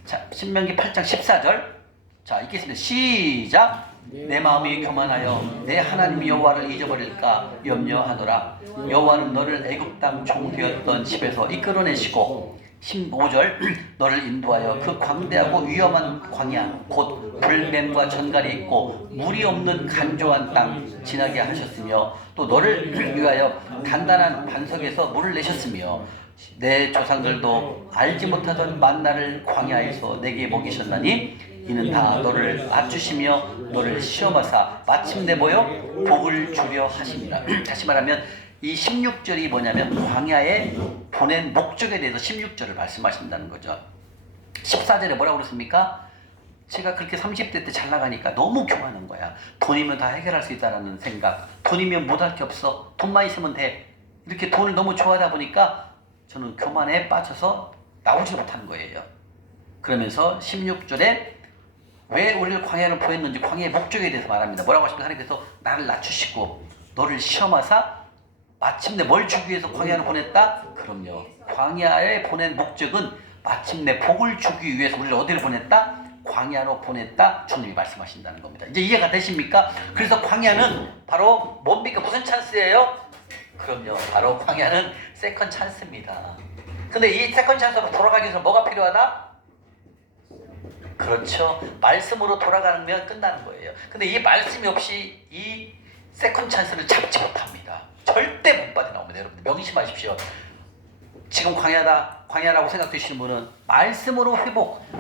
자, 신명기 8장 14절. 자, 읽겠습니다. 시작. 내 마음이 교만하여 내 하나님 여호와를 잊어버릴까 염려하더라. 여호와는 너를 애굽 땅 종되었던 집에서 이끌어내시고 15절 너를 인도하여 그 광대하고 위험한 광야 곧 불뱀과 전갈이 있고 물이 없는 간조한 땅 지나게 하셨으며, 또 너를 위하여 단단한 반석에서 물을 내셨으며, 내 조상들도 알지 못하던 만나를 광야에서 내게 먹이셨나니 이는 다 너를 낮추시며 너를 시험하사 마침내 뭐요? 복을 주려 하십니다. 다시 말하면 이 16절이 뭐냐면 광야에 보낸 목적에 대해서 16절을 말씀하신다는 거죠. 14절에 뭐라고 그랬습니까? 제가 그렇게 30대 때 잘 나가니까 너무 교만한 거야. 돈이면 다 해결할 수 있다는 생각. 돈이면 못할 게 없어. 돈만 있으면 돼. 이렇게 돈을 너무 좋아하다 보니까 저는 교만에 빠져서 나오지 못하는 거예요. 그러면서 16절에 왜 우리를 광야를 보냈는지 광야의 목적에 대해서 말합니다. 뭐라고 하십니까? 하나님께서 나를 낮추시고 너를 시험하사 마침내 뭘 주기 위해서 광야를 보냈다? 그럼요. 광야에 보낸 목적은 마침내 복을 주기 위해서 우리를 어디를 보냈다? 광야로 보냈다. 주님이 말씀하신다는 겁니다. 이제 이해가 되십니까? 그래서 광야는 바로 뭡니까? 무슨 찬스예요? 그럼요. 바로 광야는 세컨 찬스입니다. 근데 이 세컨 찬스로 돌아가기 위해서 뭐가 필요하다? 그렇죠. 말씀으로 돌아가면 끝나는 거예요. 근데 이 말씀이 없이 이 세컨 찬스를 잡지 못합니다. 절대 못 빠져나옵니다. 여러분들 명심하십시오. 지금 광야라고 생각되시는 분은 말씀으로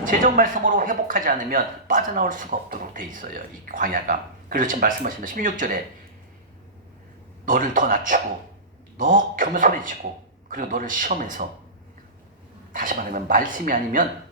재정 말씀으로 회복하지 않으면 빠져나올 수가 없도록 돼 있어요. 이 광야가. 그래서 지금 말씀하시는 16절에 너를 더 낮추고 너 겸손해지고 그리고 너를 시험해서, 다시 말하면 말씀이 아니면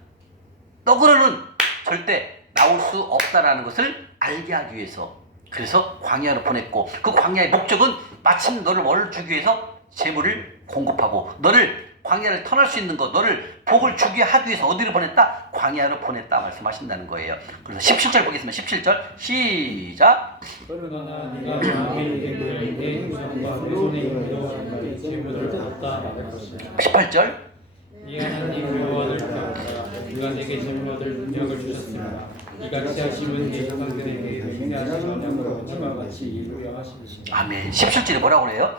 너그러는 절대 나올 수 없다라는 것을 알게 하기 위해서, 그래서 광야로 보냈고, 그 광야의 목적은 마침 너를 뭘 주기 위해서 재물을 공급하고 너를 광야를 터날 수 있는 것, 너를 복을 주게 하기 위해서 어디를 보냈다? 광야로 보냈다 말씀하신다는 거예요. 그래서 17절 보겠습니다. 17절 시작. 그러나 네가 마음에 내 우상과 내 손에 있는 재물을 갖다 말할 것이다. 18절 네 하나님 여호와를 배웠다. 네가 내게 재물 얻을 능력을 주셨습니다. 네가 취하심은 네 조상들에게 맹세하신 명으로 지와 같이 이루려 하시니라. 아멘. 17절에 뭐라고 그래요?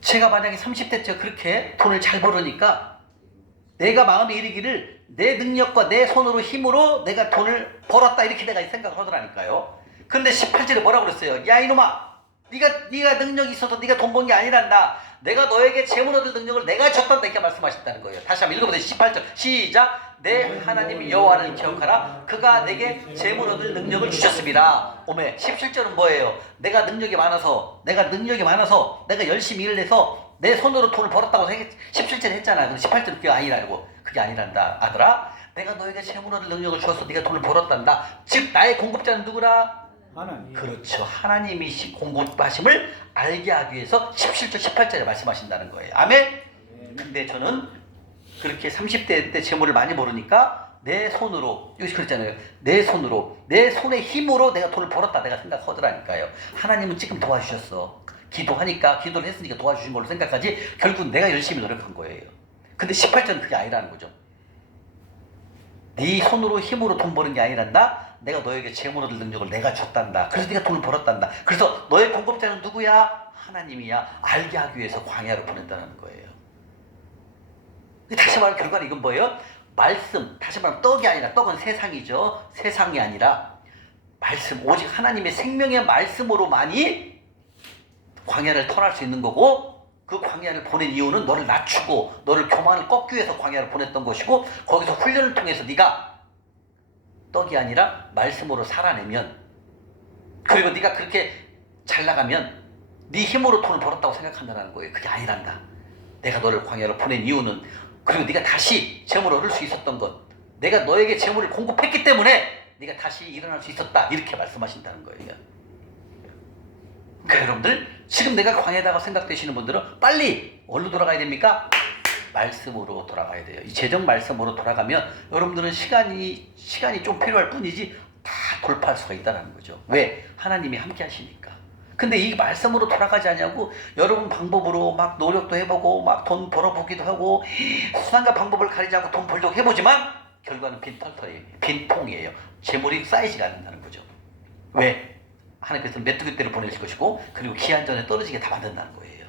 제가 만약에 30대째 그렇게 돈을 잘 벌으니까 내가 마음에 이르기를 내 능력과 내 손으로 힘으로 내가 돈을 벌었다 이렇게 내가 생각을 하더라니까요. 근데 18절에 뭐라고 그랬어요? 야 이놈아, 네가 능력이 있어서 네가 돈 번 게 아니란다. 내가 너에게 재물 얻을 능력을 내가 줬단다 이렇게 말씀하셨다는 거예요. 다시 한번 읽어보세요. 18절 시작. 내 하나님 여호와를 기억하라. 그가 내게 재물 얻을 능력을 주셨습니다. 오메 17절은 뭐예요? 내가 능력이 많아서 내가 열심히 일을 해서 내 손으로 돈을 벌었다고 17절 했잖아. 18절은 그게 아니라고. 그게 아니란다. 아들아, 내가 너에게 재물 얻을 능력을 주어서 네가 돈을 벌었단다. 즉 나의 공급자는 누구라? 하나님. 그렇죠. 하나님이 공급하심을 알게 하기 위해서 17절 18절에 말씀하신다는 거예요. 아멘. 근데 저는 그렇게 30대 때 재물을 많이 벌으니까 내 손으로, 여기 그랬잖아요. 내 손의 힘으로 내가 돈을 벌었다 내가 생각하더라니까요. 하나님은 지금 도와주셨어. 기도를 했으니까 도와주신 걸로 생각하지 결국 내가 열심히 노력한 거예요. 근데 18절은 그게 아니라는 거죠. 네 손으로 힘으로 돈 버는 게 아니란다. 내가 너에게 재물 얻을 능력을 내가 줬단다. 그래서 네가 돈을 벌었단다. 그래서 너의 공급자는 누구야? 하나님이야. 알게 하기 위해서 광야로 보냈다는 거예요. 다시 말하면 결과는 이건 뭐예요? 말씀, 다시 말하면 떡이 아니라, 떡은 세상이죠. 세상이 아니라 말씀, 오직 하나님의 생명의 말씀으로만이 광야를 털할 수 있는 거고, 그 광야를 보낸 이유는 너를 낮추고 너를 교만을 꺾기 위해서 광야를 보냈던 것이고, 거기서 훈련을 통해서 네가 떡이 아니라 말씀으로 살아내면, 그리고 네가 그렇게 잘 나가면 네 힘으로 돈을 벌었다고 생각한다는 거예요. 그게 아니란다. 내가 너를 광야로 보낸 이유는, 그리고 네가 다시 재물을 얻을 수 있었던 것, 내가 너에게 재물을 공급했기 때문에 네가 다시 일어날 수 있었다 이렇게 말씀하신다는 거예요. 그러니까 여러분들 지금 내가 광야다고 생각되시는 분들은 빨리 어디로 돌아가야 됩니까? 말씀으로 돌아가야 돼요. 이 재정 말씀으로 돌아가면 여러분들은 시간이 좀 필요할 뿐이지 다 돌파할 수가 있다는 거죠. 왜? 하나님이 함께 하시니까. 근데 이 말씀으로 돌아가지 않냐고 여러분 방법으로 막 노력도 해보고 막 돈 벌어보기도 하고 수단과 방법을 가리지 않고 돈 벌려고 해보지만 결과는 빈털터예요. 빈통이에요. 재물이 쌓이지가 않는다는 거죠. 왜? 하나님께서는 메뚜기 떼를 보내실 것이고, 그리고 기한 전에 떨어지게 다 만든다는 거예요.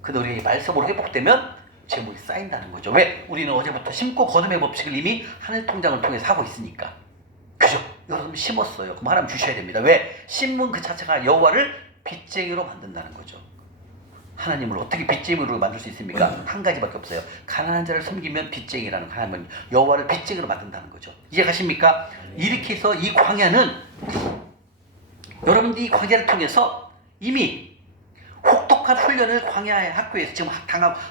근데 우리가 이 말씀으로 회복되면 재물이 쌓인다는 거죠. 왜? 우리는 어제부터 심고 거둠의 법칙을 이미 하늘 통장을 통해서 하고 있으니까. 그죠? 여러분 심었어요. 그럼 하나님 주셔야 됩니다. 왜? 심문 그 자체가 여호와를 빚쟁이로 만든다는 거죠. 하나님을 어떻게 빚쟁이로 만들 수 있습니까? 한 가지밖에 없어요. 가난한 자를 섬기면 빚쟁이라는, 하나님은 여호와를 빚쟁이로 만든다는 거죠. 이해가십니까? 이렇게 해서 이 광야는, 여러분들이 이 광야를 통해서 이미 혹독한 훈련을 광야의 학교에서 지금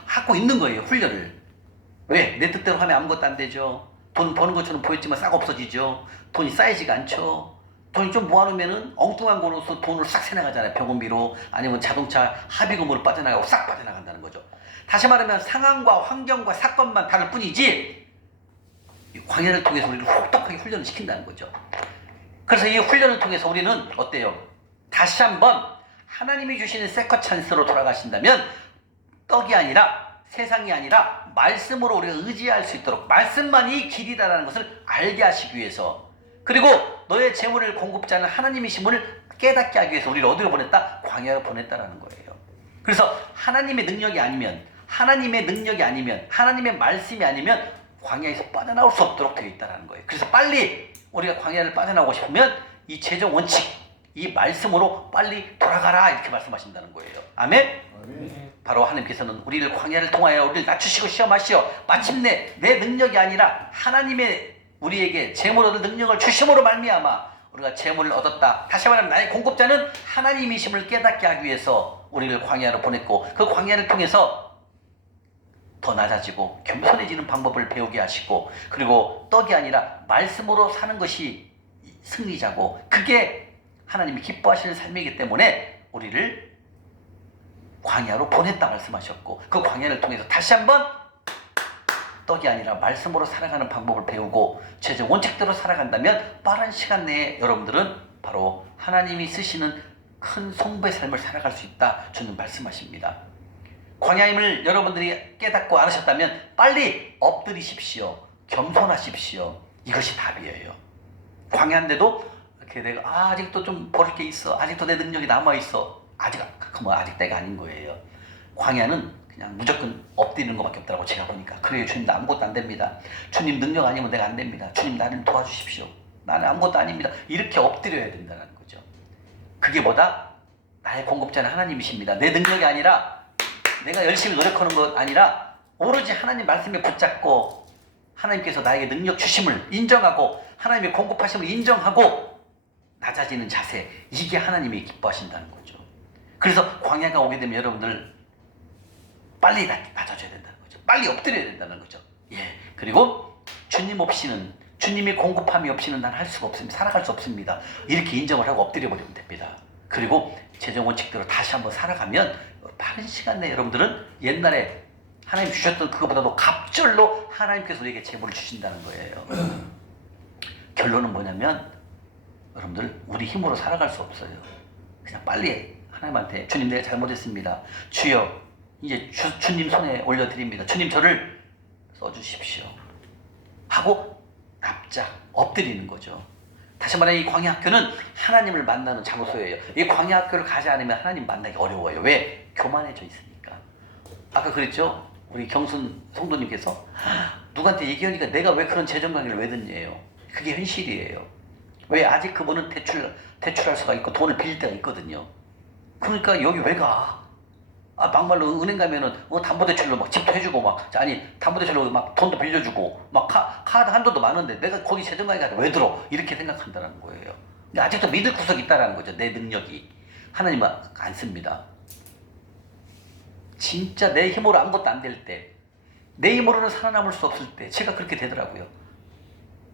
하고 있는 거예요. 훈련을. 왜? 내 뜻대로 하면 아무것도 안 되죠. 돈 버는 것처럼 보였지만 싹 없어지죠. 돈이 쌓이지가 않죠. 돈이 좀 모아놓으면은 엉뚱한 거로서 돈을 싹 새나가잖아요. 병원비로, 아니면 자동차 합의금으로 빠져나가고 싹 빠져나간다는 거죠. 다시 말하면 상황과 환경과 사건만 다를 뿐이지 이 광야를 통해서 우리를 혹독하게 훈련을 시킨다는 거죠. 그래서 이 훈련을 통해서 우리는 어때요? 다시 한번 하나님이 주시는 세컨 찬스로 돌아가신다면 떡이 아니라, 세상이 아니라 말씀으로 우리가 의지할 수 있도록, 말씀만이 길이다라는 것을 알게 하시기 위해서, 그리고 너의 재물을 공급자는 하나님이심을 깨닫게 하기 위해서 우리를 어디로 보냈다? 광야로 보냈다라는 거예요. 그래서 하나님의 능력이 아니면, 하나님의 말씀이 아니면 광야에서 빠져나올 수 없도록 되어 있다는 거예요. 그래서 빨리 우리가 광야를 빠져나오고 싶으면 이 재정 원칙, 이 말씀으로 빨리 돌아가라 이렇게 말씀하신다는 거예요. 아멘? 아멘. 바로 하나님께서는 우리를 광야를 통하여 우리를 낮추시고 시험하시어 마침내 내 능력이 아니라 하나님의 우리에게 재물 얻을 능력을 주심으로 말미암아 우리가 재물을 얻었다. 다시 말하면 나의 공급자는 하나님이심을 깨닫게 하기 위해서 우리를 광야로 보냈고, 그 광야를 통해서 더 낮아지고 겸손해지는 방법을 배우게 하시고, 그리고 떡이 아니라 말씀으로 사는 것이 승리자고, 그게 하나님이 기뻐하시는 삶이기 때문에 우리를 광야로 보냈다 말씀하셨고, 그 광야를 통해서 다시 한번 떡이 아니라 말씀으로 살아가는 방법을 배우고 재정 원칙대로 살아간다면 빠른 시간 내에 여러분들은 바로 하나님이 쓰시는 큰 성부의 삶을 살아갈 수 있다 주는 말씀하십니다. 광야임을 여러분들이 깨닫고 알으셨다면 빨리 엎드리십시오. 겸손하십시오. 이것이 답이에요. 광야인데도 이렇게 내가 아직도 좀 버릴 게 있어, 아직도 내 능력이 남아있어, 아직 때가 아닌 거예요. 광야는 그냥 무조건 엎드리는 것밖에 없더라고 제가 보니까. 그래요 주님 나 아무것도 안 됩니다. 주님 능력 아니면 내가 안 됩니다. 주님 나를 도와주십시오. 나는 아무것도 아닙니다. 이렇게 엎드려야 된다는 거죠. 그게 뭐다? 나의 공급자는 하나님이십니다. 내 능력이 아니라 내가 열심히 노력하는 것 아니라 오로지 하나님 말씀에 붙잡고 하나님께서 나에게 능력 주심을 인정하고 하나님의 공급하심을 인정하고 낮아지는 자세, 이게 하나님이 기뻐하신다는 거죠. 그래서 광야가 오게 되면 여러분들 빨리 낮아져야 된다는 거죠. 빨리 엎드려야 된다는 거죠. 예. 그리고 주님 없이는, 주님의 공급함이 없이는 난 할 수가 없습니다. 살아갈 수 없습니다. 이렇게 인정을 하고 엎드려 버리면 됩니다. 그리고 재정 원칙대로 다시 한번 살아가면 빠른 시간 내에 여러분들은 옛날에 하나님 주셨던 그거보다도 갑절로 하나님께서 우리에게 재물을 주신다는 거예요. 결론은 뭐냐면 여러분들 우리 힘으로 살아갈 수 없어요. 그냥 빨리 하나님한테 주님 내가 잘못했습니다. 주여 이제 주님 손에 올려드립니다. 주님 저를 써주십시오. 하고 납작 엎드리는 거죠. 다시 말해 이 광야학교는 하나님을 만나는 장소예요. 이 광야학교를 가지 않으면 하나님 만나기 어려워요. 왜? 교만해져 있으니까. 아까 그랬죠? 우리 경순 성도님께서 누구한테 얘기하니까 내가 왜 그런 재정 강의를 왜 듣냐예요. 그게 현실이에요. 왜? 아직 그분은 대출할 수가 있고 돈을 빌릴 때가 있거든요. 그러니까 여기 왜 가? 막말로 은행 가면은 담보대출로 막 집도 해주고 담보대출로 막 돈도 빌려주고 막 카드 한도도 많은데 내가 거기 재정강의 가서 왜 들어? 이렇게 생각한다는 거예요. 근데 아직도 믿을 구석이 있다라는 거죠. 내 능력이. 하나님은 안 씁니다. 진짜 내 힘으로 아무것도 안 될 때, 내 힘으로는 살아남을 수 없을 때 제가 그렇게 되더라고요.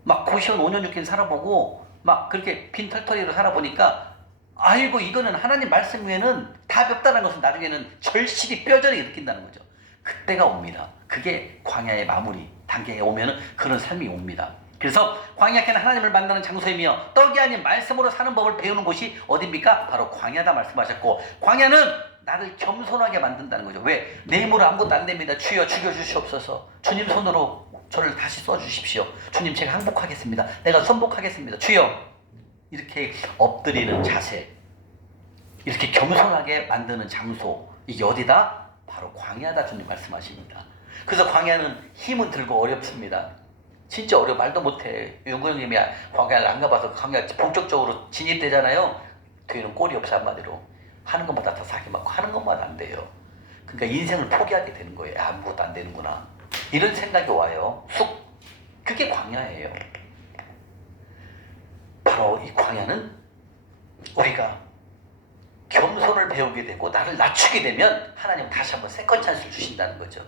막 고시원 5년 6개월 살아보고 막 그렇게 빈털터리로 살아보니까 아이고 이거는 하나님 말씀 외에는 답이 없다는 것은 나중에는 절실히 뼈저리게 느낀다는 거죠. 그때가 옵니다. 그게 광야의 마무리 단계에 오면은 그런 삶이 옵니다. 그래서 광야에는 하나님을 만나는 장소이며 떡이 아닌 말씀으로 사는 법을 배우는 곳이 어디입니까? 바로 광야다 말씀하셨고, 광야는 나를 겸손하게 만든다는 거죠. 왜? 내 힘으로 아무것도 안 됩니다. 주여 죽여주시옵소서. 주님 손으로 저를 다시 써주십시오. 주님 제가 항복하겠습니다. 내가 선복하겠습니다. 주여. 이렇게 엎드리는 자세, 이렇게 겸손하게 만드는 장소, 이게 어디다? 바로 광야다 주님 말씀하십니다. 그래서 광야는 힘은 들고 어렵습니다. 진짜 어려워. 말도 못해. 윤구형님이 광야를 안 가봐서 광야 본격적으로 진입되잖아요. 뒤에는 꼴이 없어. 한마디로 하는 것마다 다 사기 맞고 하는 것마다 안 돼요. 그러니까 인생을 포기하게 되는 거예요. 아무것도 안 되는구나 이런 생각이 와요. 그게 광야예요. 바로 이 광야는 우리가 겸손을 배우게 되고 나를 낮추게 되면 하나님 다시 한번 세컨 찬스를 주신다는 거죠.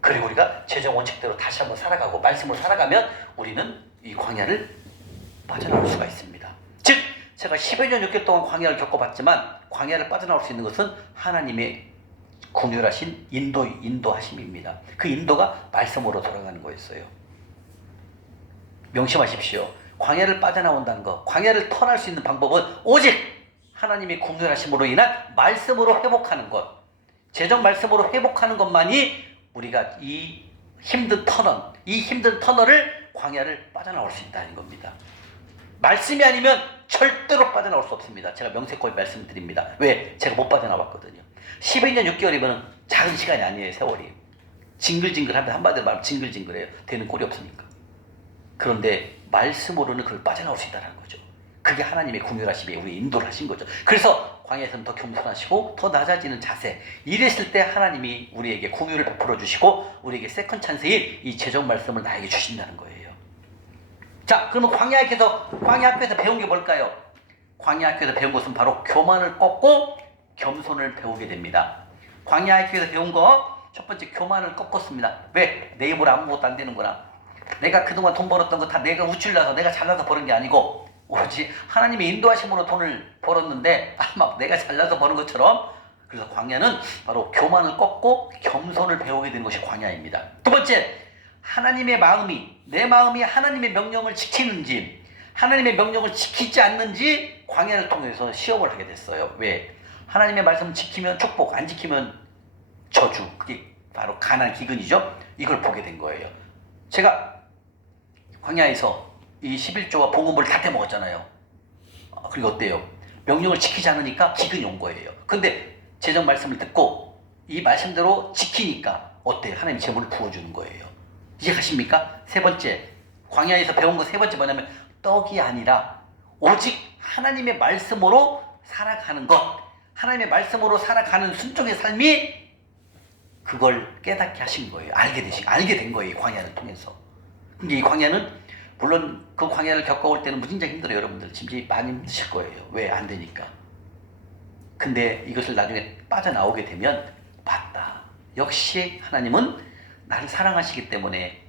그리고 우리가 재정 원칙대로 다시 한번 살아가고 말씀으로 살아가면 우리는 이 광야를 빠져나올 수가 있습니다. 즉 제가 10여 년 6개월 동안 광야를 겪어봤지만 광야를 빠져나올 수 있는 것은 하나님의 궁휼하신 인도하심입니다. 그 인도가 말씀으로 돌아가는 거였어요. 명심하십시오. 광야를 빠져나온다는 것, 광야를 턴할 수 있는 방법은 오직 하나님의 궁휼하심으로 인한 말씀으로 회복하는 것, 재정 말씀으로 회복하는 것만이 우리가 이 힘든 터널을 광야를 빠져나올 수 있다는 겁니다. 말씀이 아니면 절대로 빠져나올 수 없습니다. 제가 명색코에 말씀드립니다. 왜? 제가 못 빠져나왔거든요. 12년 6개월이면 작은 시간이 아니에요. 세월이 징글징글하면 한마디로 말하면 징글징글해요. 되는 꼴이 없으니까. 그런데 말씀으로는 그걸 빠져나올 수 있다는 거죠. 그게 하나님의 궁휼하심에 우리 인도를 하신 거죠. 그래서 광야에서는 더 겸손하시고 더 낮아지는 자세, 이랬을 때 하나님이 우리에게 궁휼을 베풀어 주시고 우리에게 세컨 찬스인 이 재정 말씀을 나에게 주신다는 거예요. 자, 그러면 광야 학교에서 배운 게 뭘까요? 광야 학교에서 배운 것은 바로 교만을 꺾고 겸손을 배우게 됩니다. 광야 학교에서 배운 거 첫 번째, 교만을 꺾었습니다. 왜? 내 힘으로 아무것도 안 되는구나. 내가 그동안 돈 벌었던 거 다 내가 우쭐나서 내가 잘나서 버는 게 아니고 오로지 하나님의 인도하심으로 돈을 벌었는데 막 내가 잘나서 버는 것처럼. 그래서 광야는 바로 교만을 꺾고 겸손을 배우게 되는 것이 광야입니다. 두 번째, 하나님의 마음이, 내 마음이 하나님의 명령을 지키는지 하나님의 명령을 지키지 않는지 광야를 통해서 시험을 하게 됐어요. 왜? 하나님의 말씀 지키면 축복, 안 지키면 저주, 그게 바로 가난 기근이죠. 이걸 보게 된 거예요. 제가 광야에서 이 11조와 복음을 다 떼먹었잖아요. 그리고 어때요? 명령을 지키지 않으니까 기근이 온 거예요. 근데 재정 말씀을 듣고 이 말씀대로 지키니까 어때요? 하나님 재물을 부어주는 거예요. 이해가십니까? 세 번째, 광야에서 배운 거 세 번째 뭐냐면 떡이 아니라 오직 하나님의 말씀으로 살아가는 것, 하나님의 말씀으로 살아가는 순종의 삶이 그걸 깨닫게 하신 거예요. 알게 된 거예요. 이 광야를 통해서. 근데 이 광야는 물론 그 광야를 겪어올 때는 무진장 힘들어요. 여러분들 짐이 많이 힘드실 거예요. 왜? 안 되니까. 근데 이것을 나중에 빠져나오게 되면 맞다. 역시 하나님은 나를 사랑하시기 때문에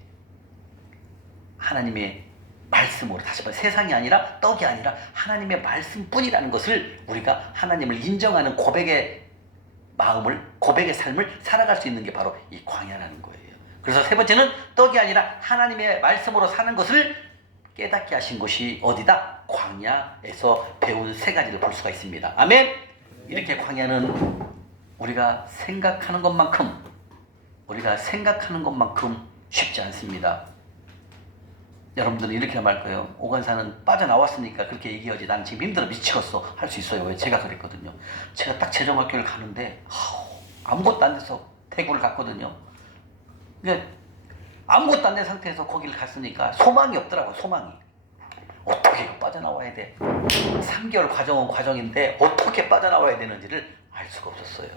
하나님의 말씀으로, 다시 말해 세상이 아니라 떡이 아니라 하나님의 말씀뿐이라는 것을 우리가 하나님을 인정하는 고백의 마음을, 고백의 삶을 살아갈 수 있는 게 바로 이 광야라는 거예요. 그래서 세 번째는 떡이 아니라 하나님의 말씀으로 사는 것을 깨닫게 하신 것이 어디다? 광야에서 배운 세 가지를 볼 수가 있습니다. 아멘. 이렇게 광야는 우리가 생각하는 것만큼 쉽지 않습니다. 여러분들은 이렇게 말 거예요. 오간사는 빠져나왔으니까 그렇게 얘기하지. 난 지금 힘들어 미치겠어. 할 수 있어요. 왜? 제가 그랬거든요. 제가 딱 재정학교를 가는데 아무것도 안 돼서 대구를 갔거든요. 근데 아무것도 안 된 상태에서 거기를 갔으니까 소망이 없더라고요. 소망이. 어떻게 빠져나와야 돼? 3개월 과정은 과정인데 어떻게 빠져나와야 되는지를 알 수가 없었어요.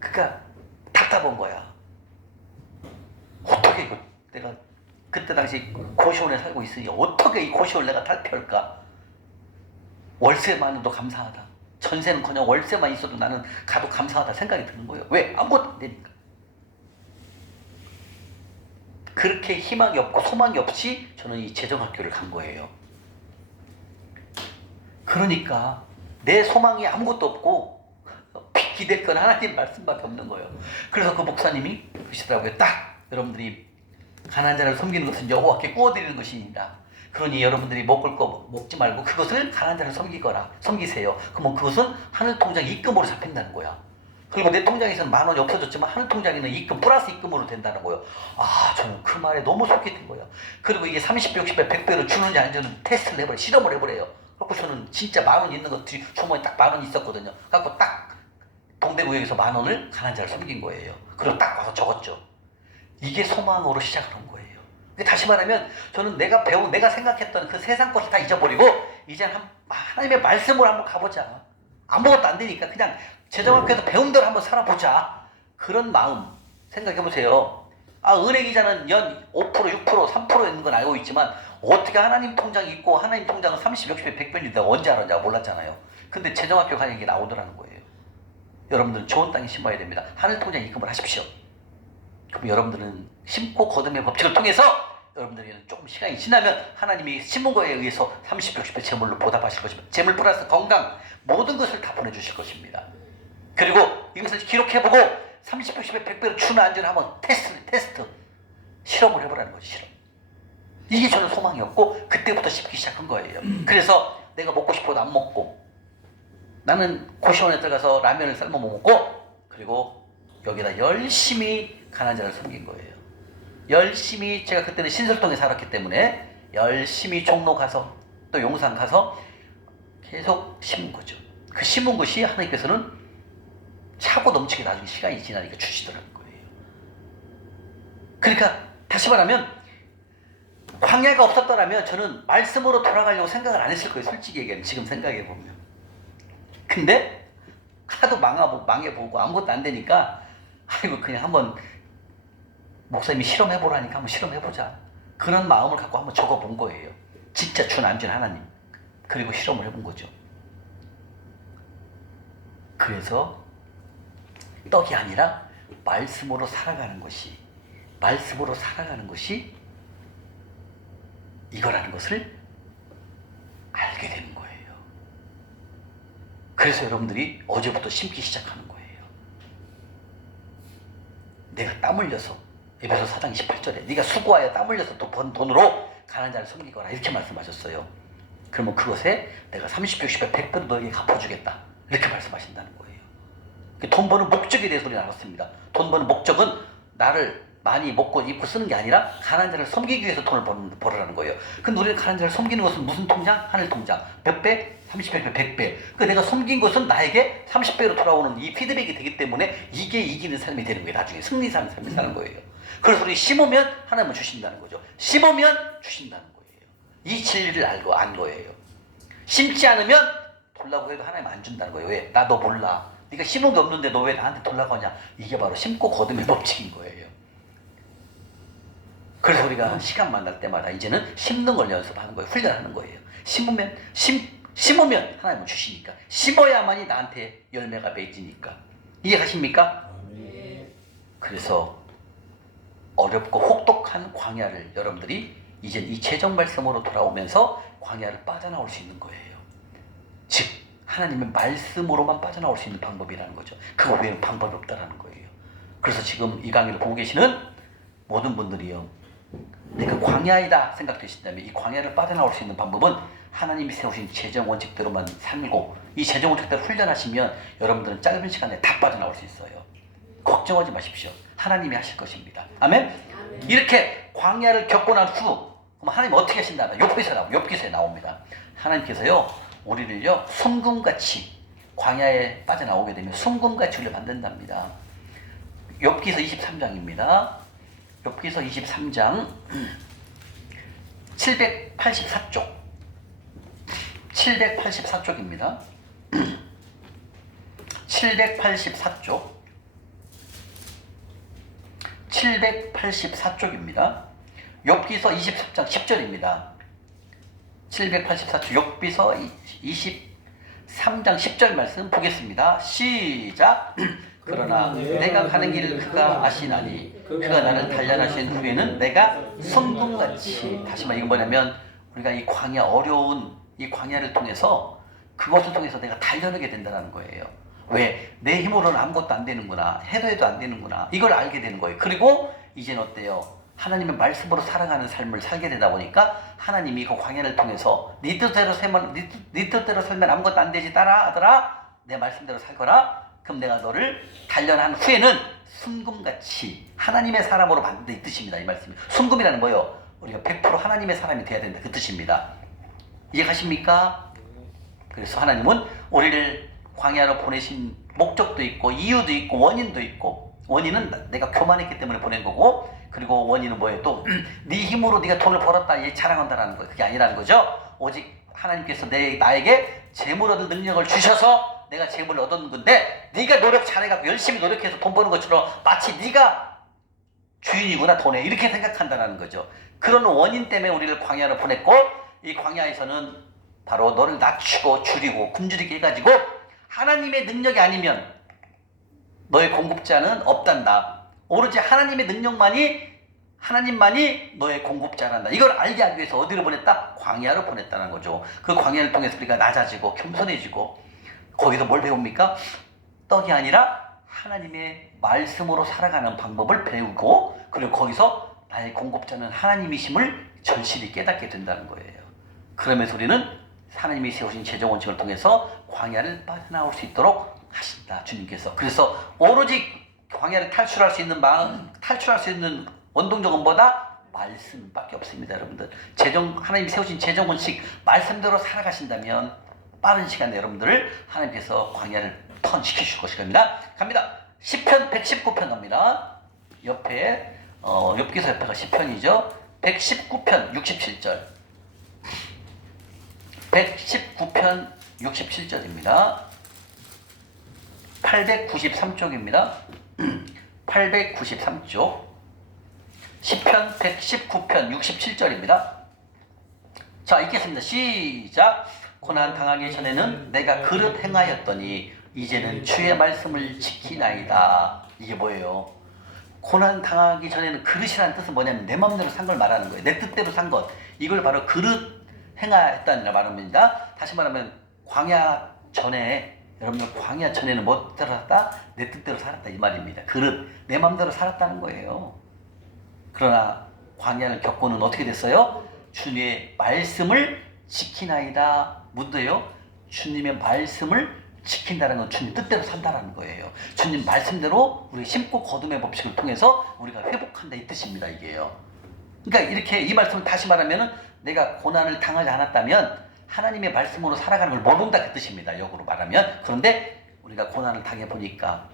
그러니까 답답한 거야. 어떻게 이거 내가 그때 당시 고시원에 살고 있으니 어떻게 이 고시원을 내가 탈피할까? 월세만 해도 감사하다. 전세는커녕 월세만 있어도 나는 가도 감사하다 생각이 드는 거예요. 왜? 아무것도 안 되니까. 그렇게 희망이 없고 소망이 없이 저는 이 재정학교를 간 거예요. 그러니까 내 소망이 아무것도 없고 기댈 건 하나님 말씀밖에 없는 거예요. 그래서 그 목사님이 그러시더라고요. 딱 여러분들이 가난한 자를 섬기는 것은 여호와께 구워드리는 것입니다. 그러니 여러분들이 먹을 거 먹지 말고 그것을 가난한 자를 섬기세요. 그러면 그것은 하늘 통장 입금으로 잡힌다는 거야. 그리고 내 통장에서는 10,000원이 없어졌지만 하늘 통장에는 입금 플러스 입금으로 된다는 거예요. 저는 그 말에 너무 솔깃한 거예요. 그리고 이게 30배, 60배, 100배로 주는지 안 주는지 테스트를 해버려요. 실험을 해버려요. 그래서 저는 진짜 10,000원 있는 것들이 주머니에 딱 10,000원 있었거든요. 그래서 딱 동대구역에서 10,000원을 가난한 자를 섬긴 거예요. 그리고 딱 와서 적었죠. 이게 소망으로 시작한 거예요. 다시 말하면 저는 내가 생각했던 그 세상 것을 다 잊어버리고 이제 하나님의 말씀으로 한번 가보자. 아무것도 안 되니까 그냥 재정학교에서 배운 대로 한번 살아보자. 그런 마음 생각해보세요. 은행이자는 연 5%, 6%, 3% 있는 건 알고 있지만 어떻게 하나님 통장이 있고 하나님 통장은 30, 60배, 100배인데 언제 알았냐 몰랐잖아요. 근데 재정학교 가는 게 나오더라는 거예요. 여러분들은 좋은 땅에 심어야 됩니다. 하늘 통장 입금을 하십시오. 그럼 여러분들은 심고 거듭의 법칙을 통해서 여러분들은 조금 시간이 지나면 하나님이 심은 거에 의해서 30, 60배 재물로 보답하실 것입니다. 재물 플러스 건강 모든 것을 다 보내주실 것입니다. 그리고 이것을 기록해보고 30, 60배, 100배로 주나 안 주나 한번 테스트 실험을 해보라는 거죠. 실험. 이게 저는 소망이었고 그때부터 심기 시작한 거예요. 그래서 내가 먹고 싶어도 안 먹고 나는 고시원에 들어가서 라면을 삶아 먹고 그리고 여기다 열심히 가난한 자를 섬긴 거예요. 열심히 제가 그때는 신설동에 살았기 때문에 열심히 종로 가서 또 용산 가서 계속 심은 거죠. 그 심은 것이 하나님께서는 차고 넘치게 나중에 시간이 지나니까 주시더라는 거예요. 그러니까 다시 말하면 광야가 없었더라면 저는 말씀으로 돌아가려고 생각을 안 했을 거예요. 솔직히 얘기하면 지금 생각해보면. 근데 하도 망해보고 아무것도 안 되니까 그냥 한번 목사님이 실험해보라니까 한번 실험해보자. 그런 마음을 갖고 한번 적어본 거예요. 진짜 준 안 준 하나님. 그리고 실험을 해본 거죠. 그래서 떡이 아니라 말씀으로 살아가는 것이 이거라는 것을 알게 되는 거예요. 그래서 여러분들이 어제부터 심기 시작하는 거예요. 내가 땀 흘려서 에베소 4장 28절에 네가 수고하여 땀 흘려서 또 번 돈으로 가난한 자를 섬기거라 이렇게 말씀하셨어요. 그러면 그것에 내가 30, 60배, 100배로 너에게 갚아주겠다 이렇게 말씀하신다는 거예요. 돈 버는 목적에 대해서 우리가 알았습니다. 돈 버는 목적은 나를 많이 먹고 입고 쓰는 게 아니라 가난한 자를 섬기기 위해서 돈을 벌으라는 거예요. 근데 우리는 가난한 자를 섬기는 것은 무슨 통장? 하늘 통장. 몇 배? 30배, 100배. 그러니까 내가 섬긴 것은 나에게 30배로 돌아오는 이 피드백이 되기 때문에 이게 이기는 삶이 되는 거예요. 나중에 승리하는 삶을 사는 거예요. 그래서 우리 심으면 하나님은 주신다는 거죠. 심으면 주신다는 거예요. 이 진리를 안 거예요. 심지 않으면 돌라고 해도 하나님 안 준다는 거예요. 왜? 나 너 몰라. 네가 심은 게 없는데 너 왜 나한테 돌라고 하냐. 이게 바로 심고 거둠의 법칙인 거예요. 그래서 우리가 시간 만날 때마다 이제는 심는 걸 연습하는 거예요. 훈련하는 거예요. 심으면 하나님은 주시니까. 심어야만이 나한테 열매가 맺으니까. 이해가십니까? 그래서 어렵고 혹독한 광야를 여러분들이 이제 이 최종 말씀으로 돌아오면서 광야를 빠져나올 수 있는 거예요. 즉 하나님의 말씀으로만 빠져나올 수 있는 방법이라는 거죠. 그거 외에는 방법이 없다라는 거예요. 그래서 지금 이 강의를 보고 계시는 모든 분들이요, 내가 광야이다 생각되신다면 이 광야를 빠져나올 수 있는 방법은 하나님이 세우신 재정 원칙대로만 살고 이 재정 원칙대로 훈련하시면 여러분들은 짧은 시간에 다 빠져나올 수 있어요. 걱정하지 마십시오. 하나님이 하실 것입니다. 아멘? 이렇게 광야를 겪고 난 후 그럼 하나님 어떻게 하신다? 욥기서에 나옵니다. 하나님께서요 우리를요 순금같이 광야에 빠져나오게 되면 순금같이 우리를 만든답니다. 욥기서 23장입니다. 욥기서 23장 784쪽 784쪽입니다. 784쪽 784쪽입니다. 욥기서 23장 10절입니다. 784쪽 욥기서 23장 10절 말씀 보겠습니다. 시작. 그러나 내가 가는 길을 그가 아시나니 그가 나를 단련하신 후에는 내가 성금같이, 다시 말해 이건 뭐냐면 우리가 이 광야, 어려운 이 광야를 통해서 그것을 통해서 내가 단련하게 된다는 거예요. 왜? 내 힘으로는 아무것도 안 되는구나, 해도 안 되는구나, 이걸 알게 되는 거예요. 그리고 이제는 어때요? 하나님의 말씀으로 살아가는 삶을 살게 되다 보니까 하나님이 그 광야를 통해서 네 뜻대로 살면 아무것도 안 되지, 따라하더라, 내 말씀대로 살거라. 그럼 내가 너를 단련한 후에는 순금같이 하나님의 사람으로 만든다, 이 뜻입니다. 이 말씀이. 순금이라는 뭐예요? 우리가 100% 하나님의 사람이 돼야 된다, 그 뜻입니다. 이해가십니까? 그래서 하나님은 우리를 광야로 보내신 목적도 있고 이유도 있고 원인도 있고, 원인은 내가 교만했기 때문에 보낸 거고, 그리고 원인은 뭐예요? 또 네 힘으로 네가 돈을 벌었다 이 자랑한다라는 거예요. 그게 아니라는 거죠. 오직 하나님께서 나에게 재물 얻을 능력을 주셔서 내가 재물을 얻었는 건데, 네가 노력 잘해갖고 열심히 노력해서 돈 버는 것처럼 마치 네가 주인이구나 돈에, 이렇게 생각한다는 거죠. 그런 원인 때문에 우리를 광야로 보냈고, 이 광야에서는 바로 너를 낮추고 줄이고 굶주리게 해가지고 하나님의 능력이 아니면 너의 공급자는 없단다. 오로지 하나님의 하나님만이 너의 공급자란다. 이걸 알게 하기 위해서 어디로 보냈다? 광야로 보냈다는 거죠. 그 광야를 통해서 우리가 낮아지고 겸손해지고, 거기서 뭘 배웁니까? 떡이 아니라 하나님의 말씀으로 살아가는 방법을 배우고, 그리고 거기서 나의 공급자는 하나님이심을 절실히 깨닫게 된다는 거예요. 그러면서 우리는 하나님이 세우신 재정 원칙을 통해서 광야를 빠져나올 수 있도록 하신다, 주님께서. 그래서 오로지 광야를 탈출할 수 있는 원동력은 뭐다? 말씀밖에 없습니다, 여러분들. 하나님이 세우신 재정 원칙 말씀대로 살아가신다면 빠른 시간에 여러분들을 하나님께서 광야를 턴시키실 것입니다. 갑니다. 시편 119편 갑니다. 옆에 욥기서 옆에가 시편이죠. 119편 67절 119편 67절입니다. 893쪽입니다. 893쪽 시편 119편 67절입니다. 자, 읽겠습니다. 시작. 고난 당하기 전에는 내가 그릇 행하였더니 이제는 주의 말씀을 지키나이다. 이게 뭐예요? 고난 당하기 전에는 그릇이라는 뜻은 뭐냐면 내 마음대로 산 걸 말하는 거예요. 내 뜻대로 산 것. 이걸 바로 그릇 행하였다는 말입니다. 다시 말하면 광야 전에, 여러분들 광야 전에는 뭐대로 살았다? 내 뜻대로 살았다, 이 말입니다. 그릇, 내 마음대로 살았다는 거예요. 그러나 광야를 겪고는 어떻게 됐어요? 주님의 말씀을 지키나이다. 문도요, 주님의 말씀을 지킨다는 건 주님 뜻대로 산다라는 거예요. 주님 말씀대로 우리 심고 거둠의 법칙을 통해서 우리가 회복한다 이 뜻입니다. 이게요. 그러니까 이렇게 이 말씀을 다시 말하면은 내가 고난을 당하지 않았다면 하나님의 말씀으로 살아가는 걸 모른다 그 뜻입니다. 역으로 말하면. 그런데 우리가 고난을 당해보니까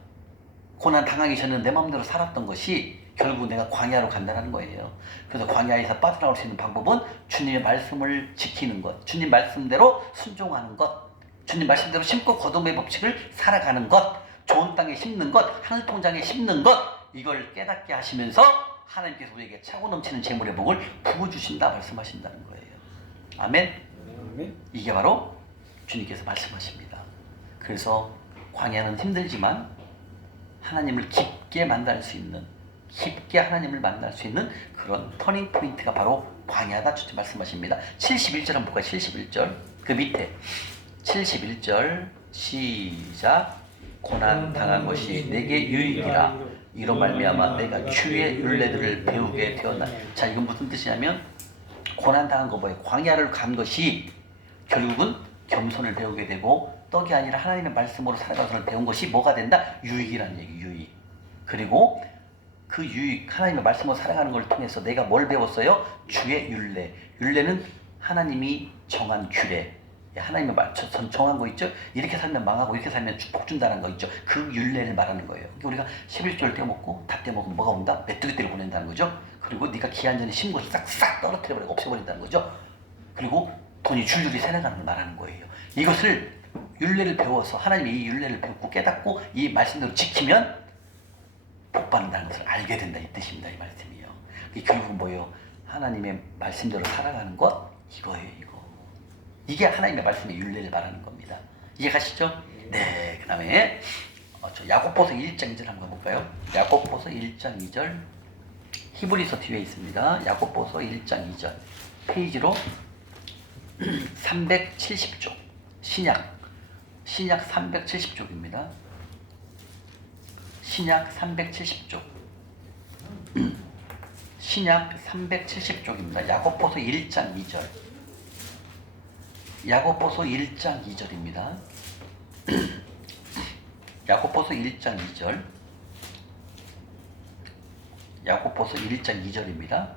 고난 당하기 전에 내 마음대로 살았던 것이 결국 내가 광야로 간다는 거예요. 그래서 광야에서 빠져나올 수 있는 방법은 주님의 말씀을 지키는 것, 주님 말씀대로 순종하는 것, 주님 말씀대로 심고 거둠의 법칙을 살아가는 것, 좋은 땅에 심는 것, 하늘 통장에 심는 것, 이걸 깨닫게 하시면서 하나님께서 우리에게 차고 넘치는 재물의 복을 부어주신다 말씀하신다는 거예요. 아멘? 아멘. 이게 바로 주님께서 말씀하십니다. 그래서 광야는 힘들지만 하나님을 깊게 만날 수 있는, 깊게 하나님을 만날 수 있는 그런 터닝 포인트가 바로 광야다 주님 말씀하십니다. 71절 한번 볼까요? 71절 그 밑에 71절 시작. 고난 당한 것이 내게 유익이라 이로 말미암아 내가 주의 율례들을 배우게 되었나. 자, 이건 무슨 뜻이냐면 고난 당한 거 뭐예요? 광야를 간 것이 결국은 겸손을 배우게 되고 떡이 아니라 하나님의 말씀으로 살아가는 것을 배운 것이 뭐가 된다? 유익이라는 얘기. 유익. 그리고 그 유익, 하나님의 말씀으로 살아가는 걸 통해서 내가 뭘 배웠어요? 주의 율례. 율례는 하나님이 정한 규례. 하나님의 말처럼 정한 거 있죠? 이렇게 살면 망하고 이렇게 살면 복 준다는 거 있죠? 그 율례를 말하는 거예요. 그러니까 우리가 11조를 떼먹고 다 떼먹으면 뭐가 온다? 메뚜기떼를 보낸다는 거죠. 그리고 네가 기한 전에 심은 것을 싹싹 떨어뜨려버리고 없애버린다는 거죠. 그리고 돈이 줄줄이 새나가는 걸 말하는 거예요. 이것을 율례를 배워서 하나님이 이 율례를 배우고 깨닫고 이 말씀대로 지키면 복 받는다는 것을 알게 된다 이 뜻입니다. 이 말씀이요. 이게 결국은 뭐예요? 하나님의 말씀대로 살아가는 것 이거예요. 이거. 이게 하나님의 말씀의 율례를 말하는 겁니다. 이해가시죠? 네. 그 다음에 저 야고보서 1장 2절 한번 볼까요? 야고보서 1장 2절 히브리서 뒤에 있습니다. 야고보서 1장 2절 페이지로 370쪽 신약 370쪽입니다. 신약 370쪽 신약 370쪽입니다. 야고보서 1장 2절 야고보서 1장 2절입니다. 야고보서 1장 2절 야고보서 1장 2절입니다.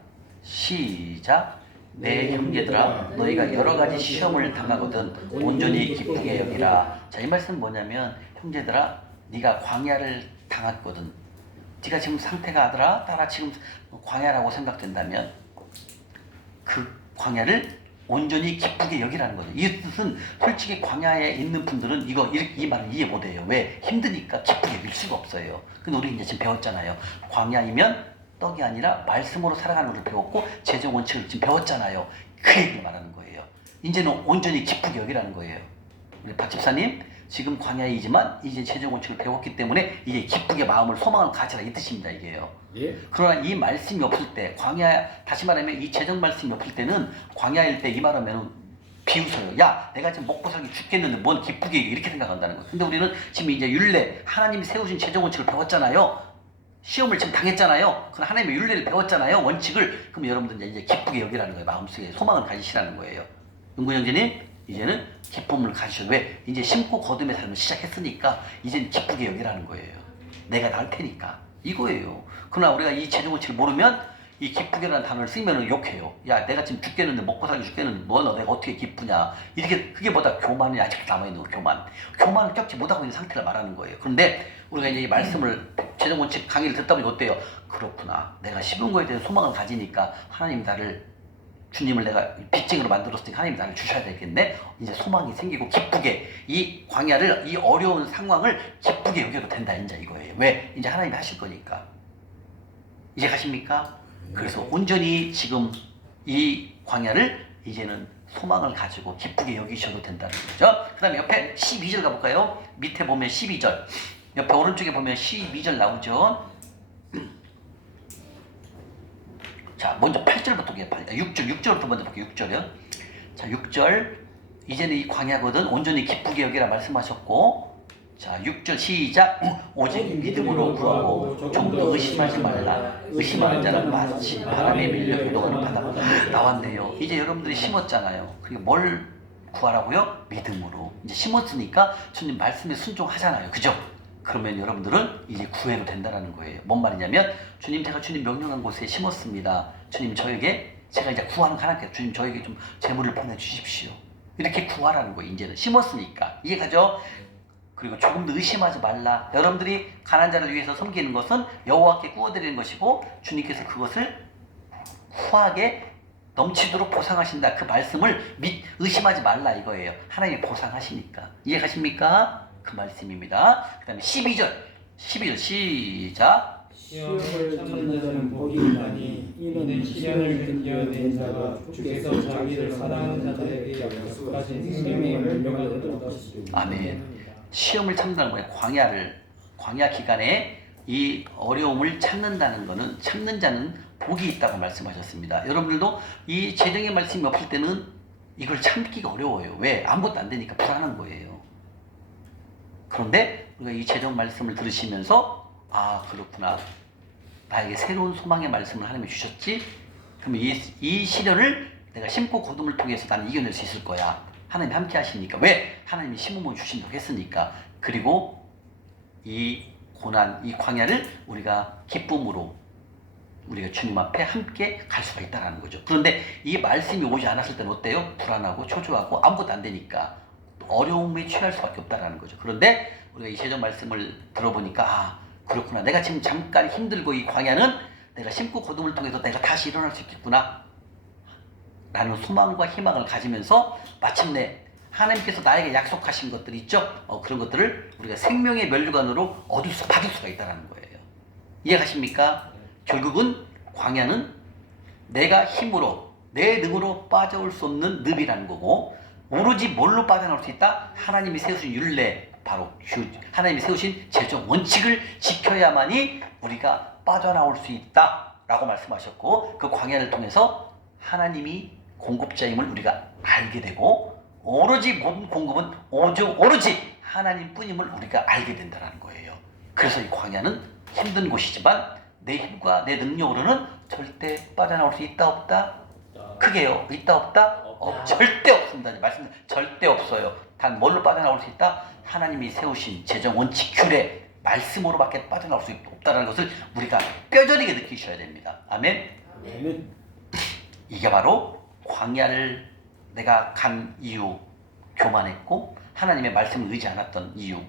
시작. 내 형제들아 너희가 여러 가지 시험을 당하거든 온전히 기쁘게 여기라. 자, 이 말씀은 뭐냐면 형제들아 네가 광야를 당했거든. 네가 지금 상태가 따라 지금 광야라고 생각된다면 그 광야를 온전히 기쁘게 여기라는 거죠. 이 뜻은 솔직히 광야에 있는 분들은 이 말을 이해 못해요. 왜? 힘드니까 기쁘게 여길 수가 없어요. 근데 우리 이제 지금 배웠잖아요. 광야이면 떡이 아니라 말씀으로 살아가는 것을 배웠고 재정 원칙을 지금 배웠잖아요. 그 얘기를 말하는 거예요. 이제는 온전히 기쁘게 여기라는 거예요. 우리 박 집사님 지금 광야이지만 이제 재정 원칙을 배웠기 때문에 이제 기쁘게 마음을 소망을 가지라 이 뜻입니다. 이게요. 예. 그러나 이 말씀이 없을 때 광야 다시 말하면 이 재정 말씀이 없을 때는 광야일 때 이 말하면 비웃어요. 야 내가 지금 먹고 살기 죽겠는데 뭔 기쁘게 이렇게 생각한다는 거예요. 근데 우리는 지금 이제 율례 하나님이 세우신 재정 원칙을 배웠잖아요. 시험을 지금 당했잖아요. 그럼 하나님의 율례를 배웠잖아요. 원칙을. 그럼 여러분들 이제 기쁘게 여기라는 거예요. 마음속에 소망을 가지시라는 거예요. 은근 형제님 이제는 기쁨을 가지셔. 왜? 이제 심고 거둠의 삶을 시작했으니까 이제는 기쁘게 여기라는 거예요. 내가 나을 테니까. 이거예요. 그러나 우리가 이 재정 원칙을 모르면 이 기쁘게라는 단어를 쓰면 욕해요. 야 내가 지금 죽겠는데 먹고 살기 죽겠는데 뭐 내가 어떻게 기쁘냐. 이렇게 그게 뭐다 교만이 아직 남아있는 거 교만을 겪지 못하고 있는 상태를 말하는 거예요. 그런데 우리가 이제 이 말씀을 재정 원칙 강의를 듣다 보니 어때요? 그렇구나. 내가 씹은 거에 대해서 소망을 가지니까 하나님 나를 주님을 내가 빚쟁이로 만들었으니까 하나님 나를 주셔야 되겠네. 이제 소망이 생기고 기쁘게 이 광야를 이 어려운 상황을 기쁘게 여겨도 된다 이제 이거예요. 왜? 이제 하나님이 하실 거니까. 이제 가십니까? 그래서 온전히 지금 이 광야를 이제는 소망을 가지고 기쁘게 여기셔도 된다는 거죠. 그 다음에 옆에 12절 가볼까요? 밑에 보면 12절 옆에 오른쪽에 보면 12절 나오죠. 자 먼저 8절부터 6절부터 먼저 볼게요. 6절이요. 자 6절 이제는 이 광야거든 온전히 기쁘게 여기라 말씀하셨고 자 6절 시작. 오직 믿음으로 구하고 좀더 의심하지 말라. 의심하는 자는 마치 바람에 밀려 요동하는 바다 나왔네요. 이제 여러분들이 심었잖아요. 그게 뭘 구하라고요? 믿음으로. 이제 심었으니까 주님 말씀에 순종하잖아요. 그죠? 그러면 여러분들은 이제 구해도 된다는 거예요. 뭔 말이냐면 주님 제가 주님 명령한 곳에 심었습니다. 주님 저에게 제가 이제 구하는 하나님께 주님 저에게 좀 재물을 보내주십시오. 이렇게 구하라는 거예요. 이제는 심었으니까. 이해가죠? 그리고 조금 더 의심하지 말라. 여러분들이 가난한 자를 위해서 섬기는 것은 여호와께 구워드리는 것이고 주님께서 그것을 후하게 넘치도록 보상하신다. 그 말씀을 의심하지 말라 이거예요. 하나님이 보상하시니까. 이해가십니까? 그 말씀입니다. 그 다음에 12절 시작. 시험을 참는 자는 복이 있나니 이는 시련을 견뎌낸 자가 주께서 자기를 사랑하는 자들에게 약속하신 생명의 열매가 되는 것이죠. 아멘. 시험을 참는다는 거예요. 광야 기간에 이 어려움을 참는다는 거는 참는 자는 복이 있다고 말씀하셨습니다. 여러분들도 이 재정의 말씀이 없을 때는 이걸 참기가 어려워요. 왜? 아무것도 안 되니까 불안한 거예요. 그런데 우리가 이 재정 말씀을 들으시면서 아 그렇구나. 나에게 새로운 소망의 말씀을 하나님이 주셨지. 그럼 이 시련을 내가 심고 거둠을 통해서 나는 이겨낼 수 있을 거야. 하나님이 함께 하시니까. 왜? 하나님이 심으면 주신다고 했으니까. 그리고 이 고난, 이 광야를 우리가 기쁨으로 우리가 주님 앞에 함께 갈 수가 있다는 거죠. 그런데 이 말씀이 오지 않았을 때는 어때요? 불안하고 초조하고 아무것도 안 되니까 어려움에 취할 수밖에 없다는 거죠. 그런데 우리가 이 재정 말씀을 들어보니까 아 그렇구나. 내가 지금 잠깐 힘들고 이 광야는 내가 심고 거둠을 통해서 내가 다시 일어날 수 있겠구나 라는 소망과 희망을 가지면서 마침내 하나님께서 나에게 약속하신 것들 있죠? 그런 것들을 우리가 생명의 면류관으로 받을 수가 있다는 거예요. 이해가십니까? 결국은 광야는 내가 힘으로 내 능으로 빠져올 수 없는 늪이라는 거고 오로지 뭘로 빠져나올 수 있다? 하나님이 세우신 율례 바로 하나님이 세우신 재정 원칙을 지켜야만이 우리가 빠져나올 수 있다라고 말씀하셨고 그 광야를 통해서 하나님이 공급자임을 우리가 알게 되고 오로지 모든 공급은 오로지 하나님뿐임을 우리가 알게 된다는 거예요. 그래서 이 광야는 힘든 곳이지만 내 힘과 내 능력으로는 절대 빠져나올 수 있다 없다? 크게요. 있다 없다? 절대 없습니다. 말씀 절대 없어요. 단 뭘로 빠져나올 수 있다? 하나님이 세우신 재정 원칙 규례 말씀으로밖에 빠져나올 수 없다는 것을 우리가 뼈저리게 느끼셔야 됩니다. 아멘. 아멘. 이게 바로 광야를 내가 간 이유, 교만했고 하나님의 말씀을 의지 않았던 이유,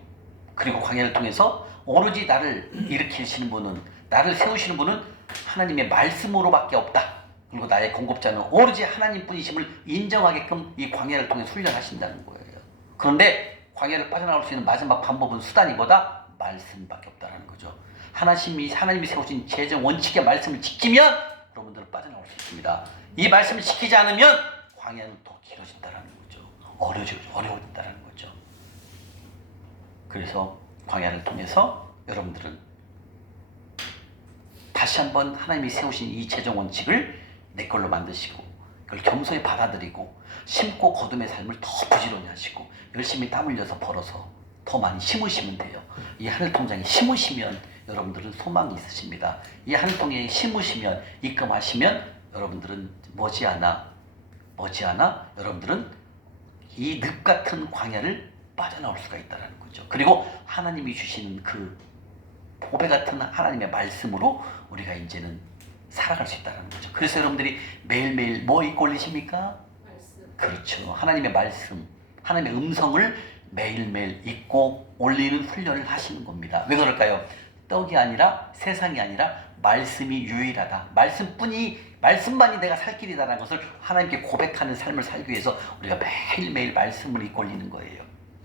그리고 광야를 통해서 오로지 나를 일으키시는 분은, 나를 세우시는 분은 하나님의 말씀으로밖에 없다. 그리고 나의 공급자는 오로지 하나님뿐이심을 인정하게끔 이 광야를 통해 훈련하신다는 거예요. 그런데 광야를 빠져나올 수 있는 마지막 방법은 수단이 뭐다? 말씀밖에 없다는 거죠. 하나님이 세우신 재정 원칙의 말씀을 지키면 여러분들은 빠져나올 수 있습니다. 이 말씀을 지키지 않으면 광야는 더 길어진다는 거죠. 어려워진다는 거죠. 그래서 광야를 통해서 여러분들은 다시 한번 하나님이 세우신 이 재정 원칙을 내 걸로 만드시고 그걸 겸손히 받아들이고 심고 거둠의 삶을 더 부지런히 하시고 열심히 땀 흘려서 벌어서 더 많이 심으시면 돼요. 이 하늘통장에 심으시면 여러분들은 소망이 있으십니다. 이 하늘통장에 심으시면 입금하시면 여러분들은 머지않아 여러분들은 이 늪 같은 광야를 빠져나올 수가 있다는 거죠. 그리고 하나님이 주시는 그 보배 같은 하나님의 말씀으로 우리가 이제는 살아갈 수 있다는 거죠. 그래서 여러분들이 매일매일 뭐 입고 올리십니까? 말씀. 그렇죠. 하나님의 말씀, 하나님의 음성을 매일매일 읽고 올리는 훈련을 하시는 겁니다. 왜 그럴까요? 떡이 아니라 세상이 아니라 말씀이 유일하다. 말씀만이 내가 살 길이다라는 것을 하나님께 고백하는 삶을 살기 위해서 우리가 매일매일 말씀을 읽고 올리는 거예요.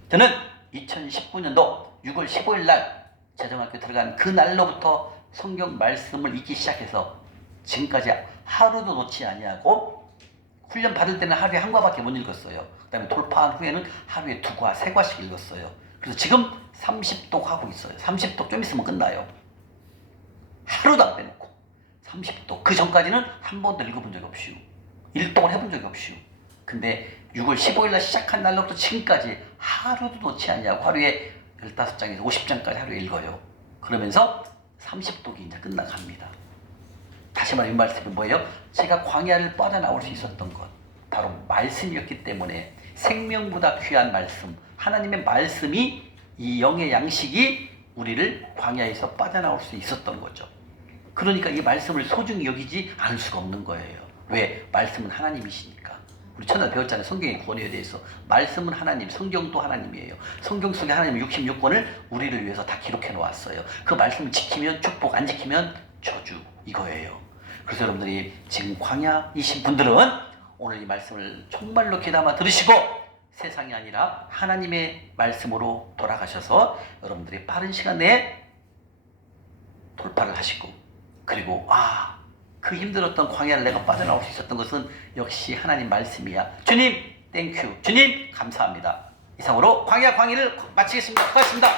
저는 2019년도 6월 15일 날 재정학교 들어간 그 날로부터 성경 말씀을 읽기 시작해서 지금까지 하루도 놓지 아니하고 훈련 받을 때는 하루에 한 과밖에 못 읽었어요. 그 다음에 돌파한 후에는 하루에 2과, 3과씩 읽었어요. 그래서 지금 30독 하고 있어요. 30독 좀 있으면 끝나요. 하루도 안 빼놓고 30독. 그 전까지는 한 번도 읽어본 적이 없이요. 1독을 해본 적이 없이요. 근데 6월 15일 날 시작한 날로부터 지금까지 하루도 놓지 않냐고 하루에 15장에서 50장까지 하루에 읽어요. 그러면서 30독이 이제 끝나갑니다. 다시 말해 이 말씀이 뭐예요? 제가 광야를 빠져나올 수 있었던 것 바로 말씀이었기 때문에 생명보다 귀한 말씀, 하나님의 말씀이 이 영의 양식이 우리를 광야에서 빠져나올 수 있었던 거죠. 그러니까 이 말씀을 소중히 여기지 않을 수가 없는 거예요. 왜? 말씀은 하나님이시니까. 우리 첫날 배웠잖아요. 성경의 구원에 대해서. 말씀은 하나님, 성경도 하나님이에요. 성경 속에 하나님 66권을 우리를 위해서 다 기록해 놓았어요. 그 말씀을 지키면 축복, 안 지키면 저주, 이거예요. 그래서 여러분들이 지금 광야이신 분들은 오늘 이 말씀을 정말로 귀담아 들으시고 세상이 아니라 하나님의 말씀으로 돌아가셔서 여러분들이 빠른 시간 내에 돌파를 하시고, 그리고 그 힘들었던 광야를 내가 빠져나올 수 있었던 것은 역시 하나님 말씀이야. 주님 땡큐, 주님 감사합니다. 이상으로 광야 광희를 마치겠습니다. 고맙습니다.